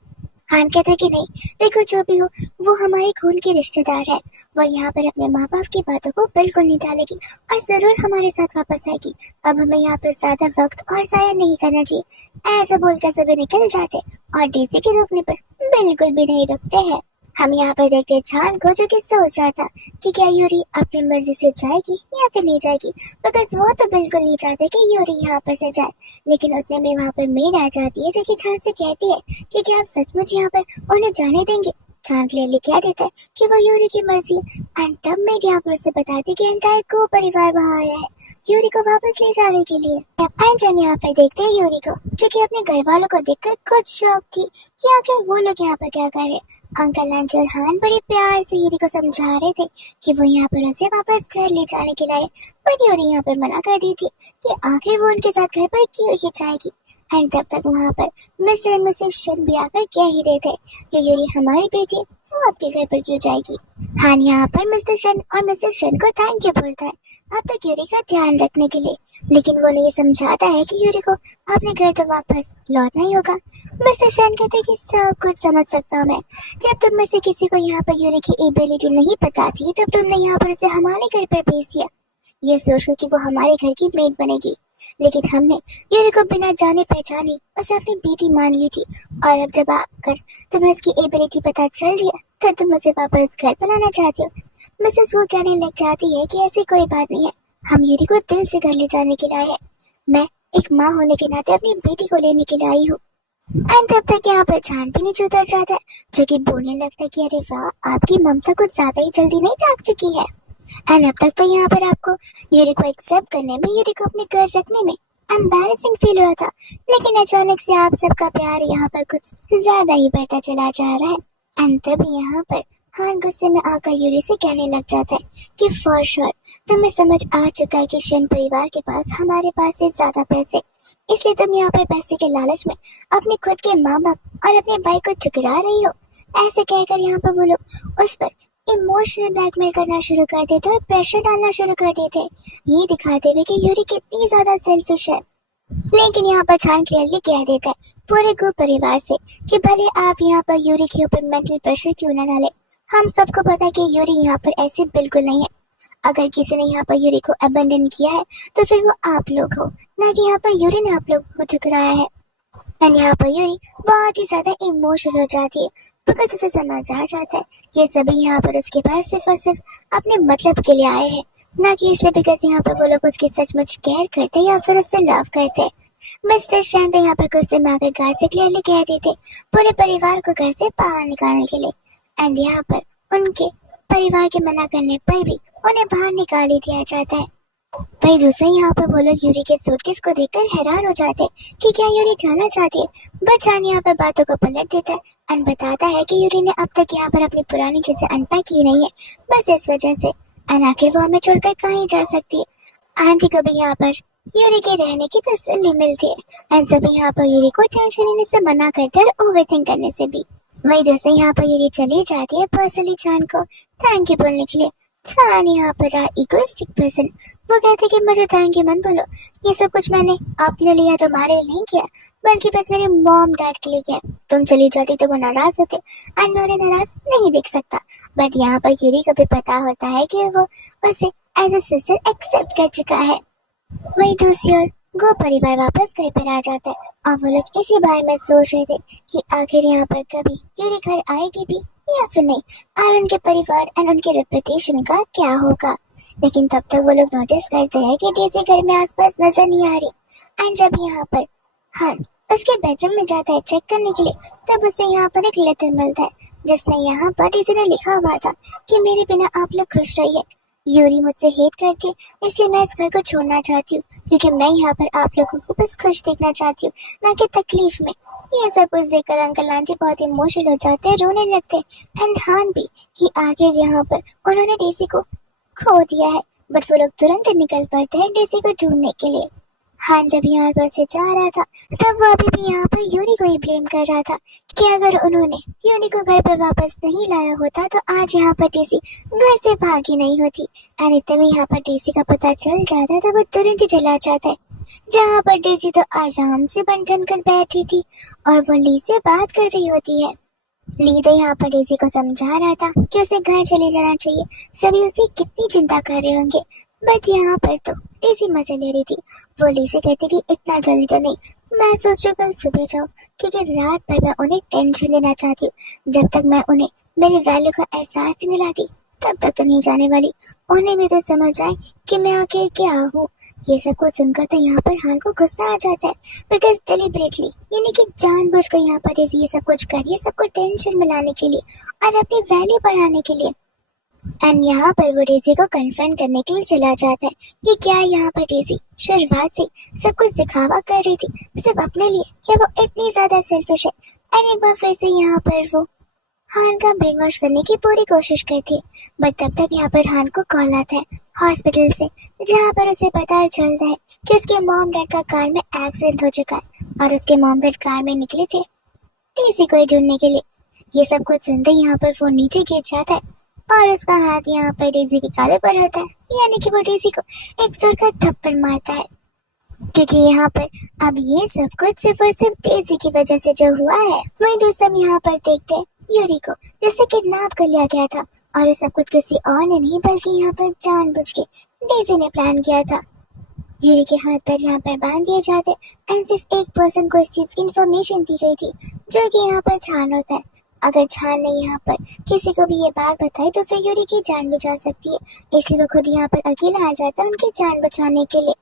हान कहता है कि नहीं देखो जो भी हो वो हमारे खून के रिश्तेदार है, वो यहाँ पर अपने माँ बाप की बातों को बिल्कुल नहीं टालेगी और जरूर हमारे साथ वापस आएगी। अब हमें यहाँ पर ज्यादा वक्त और जाया नहीं करना चाहिए। ऐसा बोलकर सभी निकल जाते और डेज़ी के रोकने पर बिल्कुल भी नहीं रुकते हैं। हम यहाँ पर देखते हैं चांद को जो कि सोच रहा था कि क्या यूरी अपनी मर्जी से जाएगी या फिर नहीं जाएगी, बिकॉज वो तो बिल्कुल नहीं चाहते कि यूरी यहाँ पर से जाए। लेकिन उतने में वहाँ पर मेड आ जाती है जो कि चांद से कहती है कि क्या आप सचमुच यहाँ पर उन्हें जाने देंगे। चांद क्लियरली कह देता है कि वो यूरी की मर्जी एंड तब मेड यहाँ पर उसे बताती कि एंटायर को परिवार वहाँ आया है यूरी को वापस ले जाने के लिए। एंड हम यहाँ पर देखते हैं यूरी को जो कि अपने घर वालों को देखकर कुछ शौक थी कि आखिर वो लोग यहाँ पर क्या कर रहे। अंकल आंटी और हान बड़े प्यार से यूरी को समझा रहे थे कि वो यहाँ पर उसे वापस घर ले जाने के लिए, पर यूरी यहाँ पर मना कर दी थी कि आखिर वो उनके साथ घर पर क्यों ही जाएगी। एंड तब तक वहाँ पर मिस्टर एंड मिसेस शन भी आकर कह ही रहे थे कि यूरी हमारी बेटी वो आपके घर पर क्यों जाएगी। हान यहाँ पर मिस्टर शन और मिसेस शन को थैंक यू बोलता है अब तक यूरी का ध्यान रखने के लिए, लेकिन वो ये समझाता है कि यूरी को अपने घर तो वापस लौटना ही होगा। मिस्टर शन कहते कि सब कुछ समझ सकता हूँ मैं, जब तुम में से किसी को यहाँ पर यूरी की एबिलिटी नहीं पता थी तब तुमने यहाँ पर उसे हमारे घर पर भेज दिया, ये सोचकर कि वो हमारे घर की मेड बनेगी। लेकिन हमने यूरी को बिना जाने पहचाने उसे अपनी बेटी मान ली थी, और अब जब आकर तुम्हें उसकी एबिलिटी पता चल रही है तो तुम उसे वापस घर बुलाना चाहती हो। मिसेस वो कहने लग जाती है कि ऐसी कोई बात नहीं है, हम यूरी को दिल से घर ले जाने के लिए आए हैं। मैं एक माँ होने के नाते अपनी बेटी को लेने के लिए आई हूँ। एंड तब तक यहाँ पर चांद भी नीचे उतर जाता है जो कि बोलने लगता है कि अरे वाह आपकी ममता कुछ ज्यादा ही जल्दी नहीं जाग चुकी है। एंड अब तक तो यहाँ पर आपको यूरी को एक्सेप्ट करने में, यूरी को अपने घर रखने में एम्बैरेसिंग फील हो रहा था, लेकिन अचानक से आप सबका प्यार यहाँ पर कुछ ज्यादा ही बढ़ता चला जा रहा है। एंड तब यहाँ पर हान गुस्से में आकर यूरी से कहने लग जाता है कि फॉर श्योर तुम्हें समझ आ चुका है कि शन परिवार के पास हमारे पास से ज्यादा पैसे, इसलिए तुम यहाँ पर पैसे के लालच में अपने खुद के माँ बाप और अपने भाई को ठुकरा रही हो। ऐसे कहकर यहाँ पर वो लोग उस पर इमोशनल ब्लैकमेल करना शुरू कर देते और प्रेशर डालना शुरू कर देते, ये दिखाते हुए कि यूरी कितनी ज्यादा सेल्फिश है। लेकिन यहाँ पर चांद क्लियरली कह देता है पूरे गो परिवार से कि भले आप यहाँ पर यूरी के ऊपर मेंटल प्रेशर क्यों ना डाले, हम सबको पता है कि यूरी यहाँ पर ऐसी बिल्कुल नहीं है। अगर किसी ने यहाँ पर यूरी को अबेंडन किया है तो फिर वो आप लोग हो, ना कि यहाँ पर यूरी ने आप लोगों को ठुकराया है। एंड यहाँ पर यूरी बहुत ही ज्यादा इमोशनल हो जाती है बिकॉज उसे समझ आ जाता है ये सभी यहाँ पर उसके पास सिर्फ और सिर्फ अपने मतलब के लिए आए हैं, ना कि इसलिए बिकॉज यहाँ पर वो लोग उसकी सचमुच केयर करते या फिर उससे लव करते। मिस्टर शांत यहाँ पर गुस्से में आकर गार्ड से क्लियरली कह देते पूरे परिवार को घर से बाहर निकालने के लिए। एंड यहाँ पर उनके परिवार के मना करने पर भी उन्हें बाहर निकाल ही दिया जाता है। वही दूसरे यहाँ पर वो लोग यूरी के सूटकेस को देखकर हैरान हो जाते हैं कि क्या यूरी जाना चाहती है, बट जान यहाँ पर बातों को पलट देता है एंड बताता है कि यूरी ने अब तक यहाँ पर अपनी पुरानी चीजें अनपैक की नहीं है, बस इस वजह से। एंड आखिर वो हमें छोड़कर कहीं जा सकती है। आंटी को भी यहाँ पर यूरी के रहने की तसल्ली मिलती है एंड सभी यहाँ पर यूरी को टेंशन लेने से मना करते हैं और ओवरथिंक करने से भी। वही दोस्तों यहाँ पर यूरी चली जाती है पर्सनली चान को थैंक यू बोलने के लिए। चान यहाँ पर रहा इगोइस्टिक पर्सन, वो कहते कि मुझे थैंक यू मत बोलो, ये सब कुछ मैंने अपने लिए तुम्हारे लिए नहीं किया बल्कि बस मेरे मॉम डैड के लिए किया। तुम चली जाती तो वो नाराज होते एंड मैं उन्हें नाराज नहीं देख सकता। बट यहाँ पर यूरी को भी पता होता है कि वो उसे एज ए सिस्टर एक्सेप्ट कर चुका है। वही दूसरी ओर वो परिवार वापस घर पर आ जाता है और वो लोग इसी बारे में सोच रहे थे कि आखिर यहाँ पर कभी यूरी घर आएगी भी या फिर नहीं, और उनके परिवार एंड उनके रेपुटेशन का क्या होगा। लेकिन तब तक वो लोग नोटिस करते हैं कि डेज़ी घर में आसपास नजर नहीं आ रही एंड जब यहाँ पर हान उसके बेडरूम में जाता है चेक करने के लिए तब उसे यहाँ पर एक लेटर मिलता है जिसमें यहाँ पर डेज़ी ने लिखा हुआ था कि मेरे बिना आप लोग खुश रहिए, यूरी मुझसे हेट करती है इसलिए मैं इस घर को छोड़ना चाहती हूँ क्योंकि मैं यहाँ पर आप लोगों को बस खुश देखना चाहती हूँ, ना कि तकलीफ में। ये सब कुछ देखकर अंकल आंटी बहुत इमोशनल हो जाते हैं, रोने लगते हैं एंड हान भी कि आखिर यहाँ पर उन्होंने डेज़ी को खो दिया है। बट वो लोग तुरंत निकल पड़ते हैं डेज़ी को ढूंढने के लिए। हान जब यहाँ पर से जा रहा था तब वो अभी भी यहाँ पर यूरी को ही ब्लेम कर रहा था कि अगर उन्होंने यूरी को घर पर वापस नहीं लाया होता तो आज यहाँ पर डेज़ी घर से भागी नहीं होती। एंड इतने में यहाँ पर डेज़ी का पता चल जाता है तो वो तुरंत ही चला जाता है जहाँ पर डेज़ी तो आराम से बन ठन कर बैठी थी और वो ली से बात कर रही होती है। ली तो यहाँ पर डेज़ी को समझा रहा था कि उसे घर चले जाना चाहिए, सभी उसे कितनी चिंता कर रहे होंगे, बट यहाँ पर तो डेज़ी मजे ले रही थी। वो ली से कहती कि इतना जल्दी तो नहीं, मैं सोच रही कल सुबह जाऊँ क्योंकि रात भर मैं उन्हें टेंशन देना चाहती हूँ। जब तक मैं उन्हें मेरी वैल्यू का एहसास नहीं दिलाती तब तक तो नहीं जाने वाली, उन्हें भी तो समझ आए कि मैं आखिर क्या हूँ। ये सब कुछ सुनकर तो यहाँ पर हान को गुस्सा आ जाता है बिकॉज डिलिबरेटली यानी कि जानबूझकर यहाँ पर ये सब कुछ कर रही है सबको टेंशन में लाने के लिए और अपनी वैल्यू बढ़ाने के लिए। एंड यहाँ पर वो डेज़ी को कन्फ्रंट करने के लिए चला जाता है कि क्या यहाँ पर डेज़ी शुरुआत से सब कुछ दिखावा कर रही थी सिर्फ अपने लिए, क्या वो इतनी ज्यादा सेल्फिश है। एंड एक बार फिर से यहाँ पर वो हान का ब्रेन वॉश करने की पूरी कोशिश करती है बट तब तक यहाँ पर हान को कॉल आता है हॉस्पिटल से जहाँ पर उसे पता चलता है कि उसके मॉम डैड का कार में एक्सीडेंट हो चुका है और उसके मॉम डैड कार में निकले थे डेज़ी को ढूंढने के लिए। ये सब कुछ सुनते यहाँ पर फोन नीचे गिर जाता है और उसका हाथ यहाँ पर डेज़ी के काले पर होता है यानी कि वो डेज़ी को एक जोर का थप्पड़ मारता है क्योंकि यहाँ पर अब ये सब कुछ सिर्फ और सिर्फ डेज़ी की वजह से जो हुआ है। वही दोस्तों यहाँ पर देखते हैं यूरी को जिसे किडनैप कर लिया गया था और ये सब कुछ किसी और ने नहीं बल्कि यहाँ पर जानबूझ के डेज़ी ने प्लान किया था। यूरी के हाथ पर यहाँ पर बांध दिए जाते एंड सिर्फ एक पर्सन को इस चीज की इंफॉर्मेशन दी गई थी जो कि यहाँ पर छान होता है। अगर छान ने यहाँ पर किसी को भी ये बात बताई तो फिर यूरी की जान बचा सकती है, इसलिए वो खुद यहाँ पर अकेला आ जाता है उनकी जान बचाने के लिए।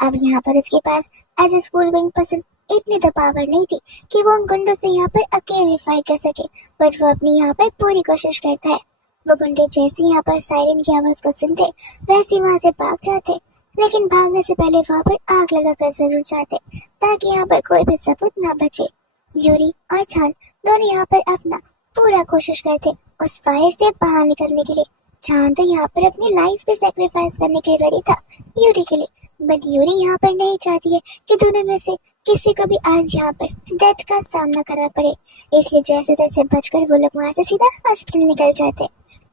अब यहाँ पर उसके पास as a school going person इतनी तो पावर नहीं थी कि वो उन गुंडों से यहाँ पर अकेले फाइट कर सके, बट वो अपनी यहाँ पर पूरी कोशिश करता है। वो गुंडे जैसे यहाँ पर सायरन की आवाज को सुनते वैसे वहां से भाग जाते, लेकिन भागने से पहले वहां पर आग लगाकर जरूर जाते ताकि यहाँ पर कोई भी सबूत ना बचे। यूरी और छान दोनों यहाँ पर अपना पूरा कोशिश करते उस फायर से बाहर निकलने के लिए। छान तो यहाँ पर अपनी लाइफ भी सेक्रीफाइस करने के रेडी था यूरी के लिए, बट यूरी यहाँ पर नहीं चाहती है कि दोनों में से किसी को भी आज यहाँ पर डेथ का सामना करना पड़े, इसलिए जैसे तैसे बचकर वो लोग वहां से सीधा हॉस्पिटल निकल जाते।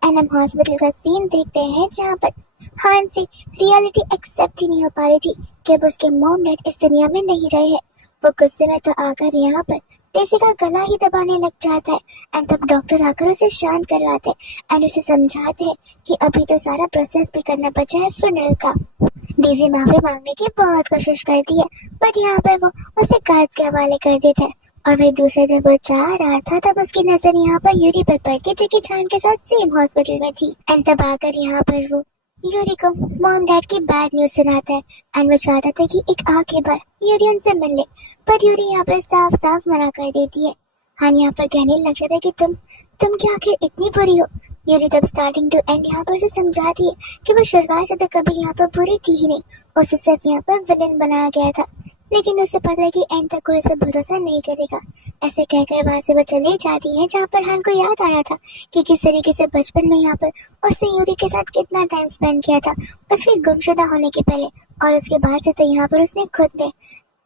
एंड हम हॉस्पिटल का सीन देखते हैं जहाँ पर हान से रियलिटी एक्सेप्ट ही नहीं हो पा रही थी कि अब उसके मॉम डैड इस दुनिया में नहीं रहे हैं। वो गुस्से में तो आकर यहाँ पर डेजी का गला ही दबाने लग जाता है। एंड तब डॉक्टर आकर उसे शांत करवाते हैं एंड उसे समझाते हैं कि अभी तो सारा प्रोसेस भी करना बचा है फुनरल का। डेजी माफी मांगने की बहुत कोशिश करती है बट यहाँ पर वो उसे गार्ड्स के हवाले कर देता है। और वही दूसरा जब वो जा रहा था तब उसकी नजर यहाँ पर यूरी पर पड़ती जो कि चान के साथ सेम हॉस्पिटल में थी। एंड तब आकर यहाँ पर वो यूरी को मॉम डैड की बैड न्यूज सुनाता है एंड वो चाहता था कि एक आखिरी बार यूरी उनसे मिल ले पर यूरी यहाँ पर साफ साफ मना कर देती है। हाँ यहाँ पर कहने लग जाता है कि तुम क्या आखिर इतनी बुरी हो। यूरी तब स्टार्टिंग टू एंड यहाँ पर उसे समझाती है कि वो शुरुआत से तो कभी यहाँ पर बुरी थी ही नहीं, उसे सिर्फ यहाँ पर विलन बनाया गया था, लेकिन उसे पता है कि एंड तक कोई उसे भरोसा नहीं करेगा। ऐसे कहकर वहां से वो चले जाती है जहाँ पर हान को याद आ रहा था कि किस तरीके से बचपन में यहाँ पर उसने यूरी के साथ कितना टाइम स्पेंड किया था उसके गुमशुदा होने के पहले, और उसके बाद से तो यहाँ पर उसने खुद ने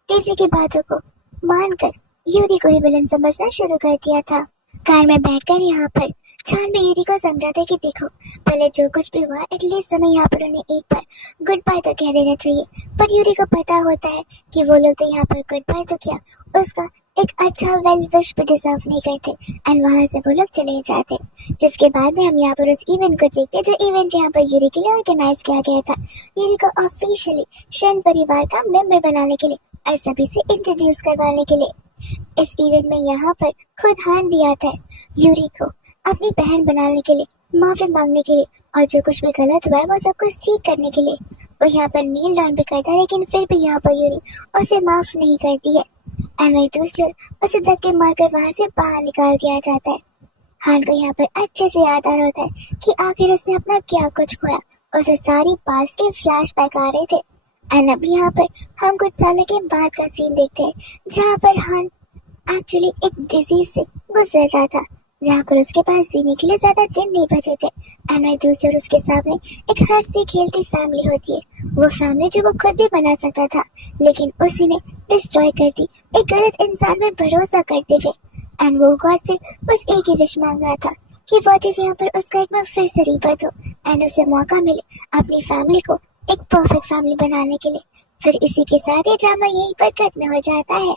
डेजी की बातों को मानकर यूरी को ही विलन समझना शुरू कर दिया था। कार में बैठकर यहाँ पर चान भी यूरी को समझाता है कि देखो पहले जो कुछ भी हुआ एटलीस्ट हमें यहाँ पर उन्हें एक बार गुड बाय तो कह देना चाहिए, पर यूरी को पता होता है कि वो लोग तो यहाँ पर गुड बाय तो क्या उसका एक अच्छा वेल विश भी डिजर्व नहीं करते। एंड वहां से वो लोग चले जाते, जिसके बाद में हम यहाँ पर उस इवेंट को देखते जो इवेंट यहाँ पर यूरी के लिए ऑर्गेनाइज किया गया था, यूरी को ऑफिशियली शन परिवार का मेंबर बनाने के लिए और सभी से इंट्रोड्यूस करवाने के लिए। इस इवेंट में यहाँ पर खुद हान भी आता है यूरी को अपनी बहन बनाने के लिए, माफी मांगने के लिए, और जो कुछ भी गलत हुआ है वो सब कुछ ठीक करने के लिए। वो यहाँ पर नील डाउन भी करता है लेकिन फिर भी यहाँ पर यूरी उसे माफ नहीं करती है एंड वही दूसरी उसे धक्के मारकर वहां से बाहर निकाल दिया जाता है। हान को यहाँ पर अच्छे से याद आ रहा होता है कि आखिर उसने अपना क्या कुछ खोया, उसे सारी पास्ट के फ्लैशबैक आ रहे थे। एंड अब यहाँ पर हम कुछ सालों के बाद का सीन देखते हैं जहाँ पर हान एक्चुअली एक डिजीज से गुजर रहा था, जहाँ पर उसके पास जीने के लिए ज्यादा दिन नहीं बचे थे। एंड वही दूसरे उसके सामने एक हंसती खेलती फैमिली होती है, वो फैमिली जो वो खुद भी बना सकता था लेकिन उसी ने डिस्ट्रॉय कर दी एक गलत इंसान में भरोसा करते हुए। एंड वो गॉड से बस एक ही विश मांग रहा था कि व्हाट इफ यहाँ पर उसका एक बार फिर से रीबर्थ हो एंड उसे मौका मिले अपनी फैमिली को एक परफेक्ट फैमिली बनाने के लिए। फिर इसी के साथ ये ड्रामा यहीं पर खत्म हो जाता है।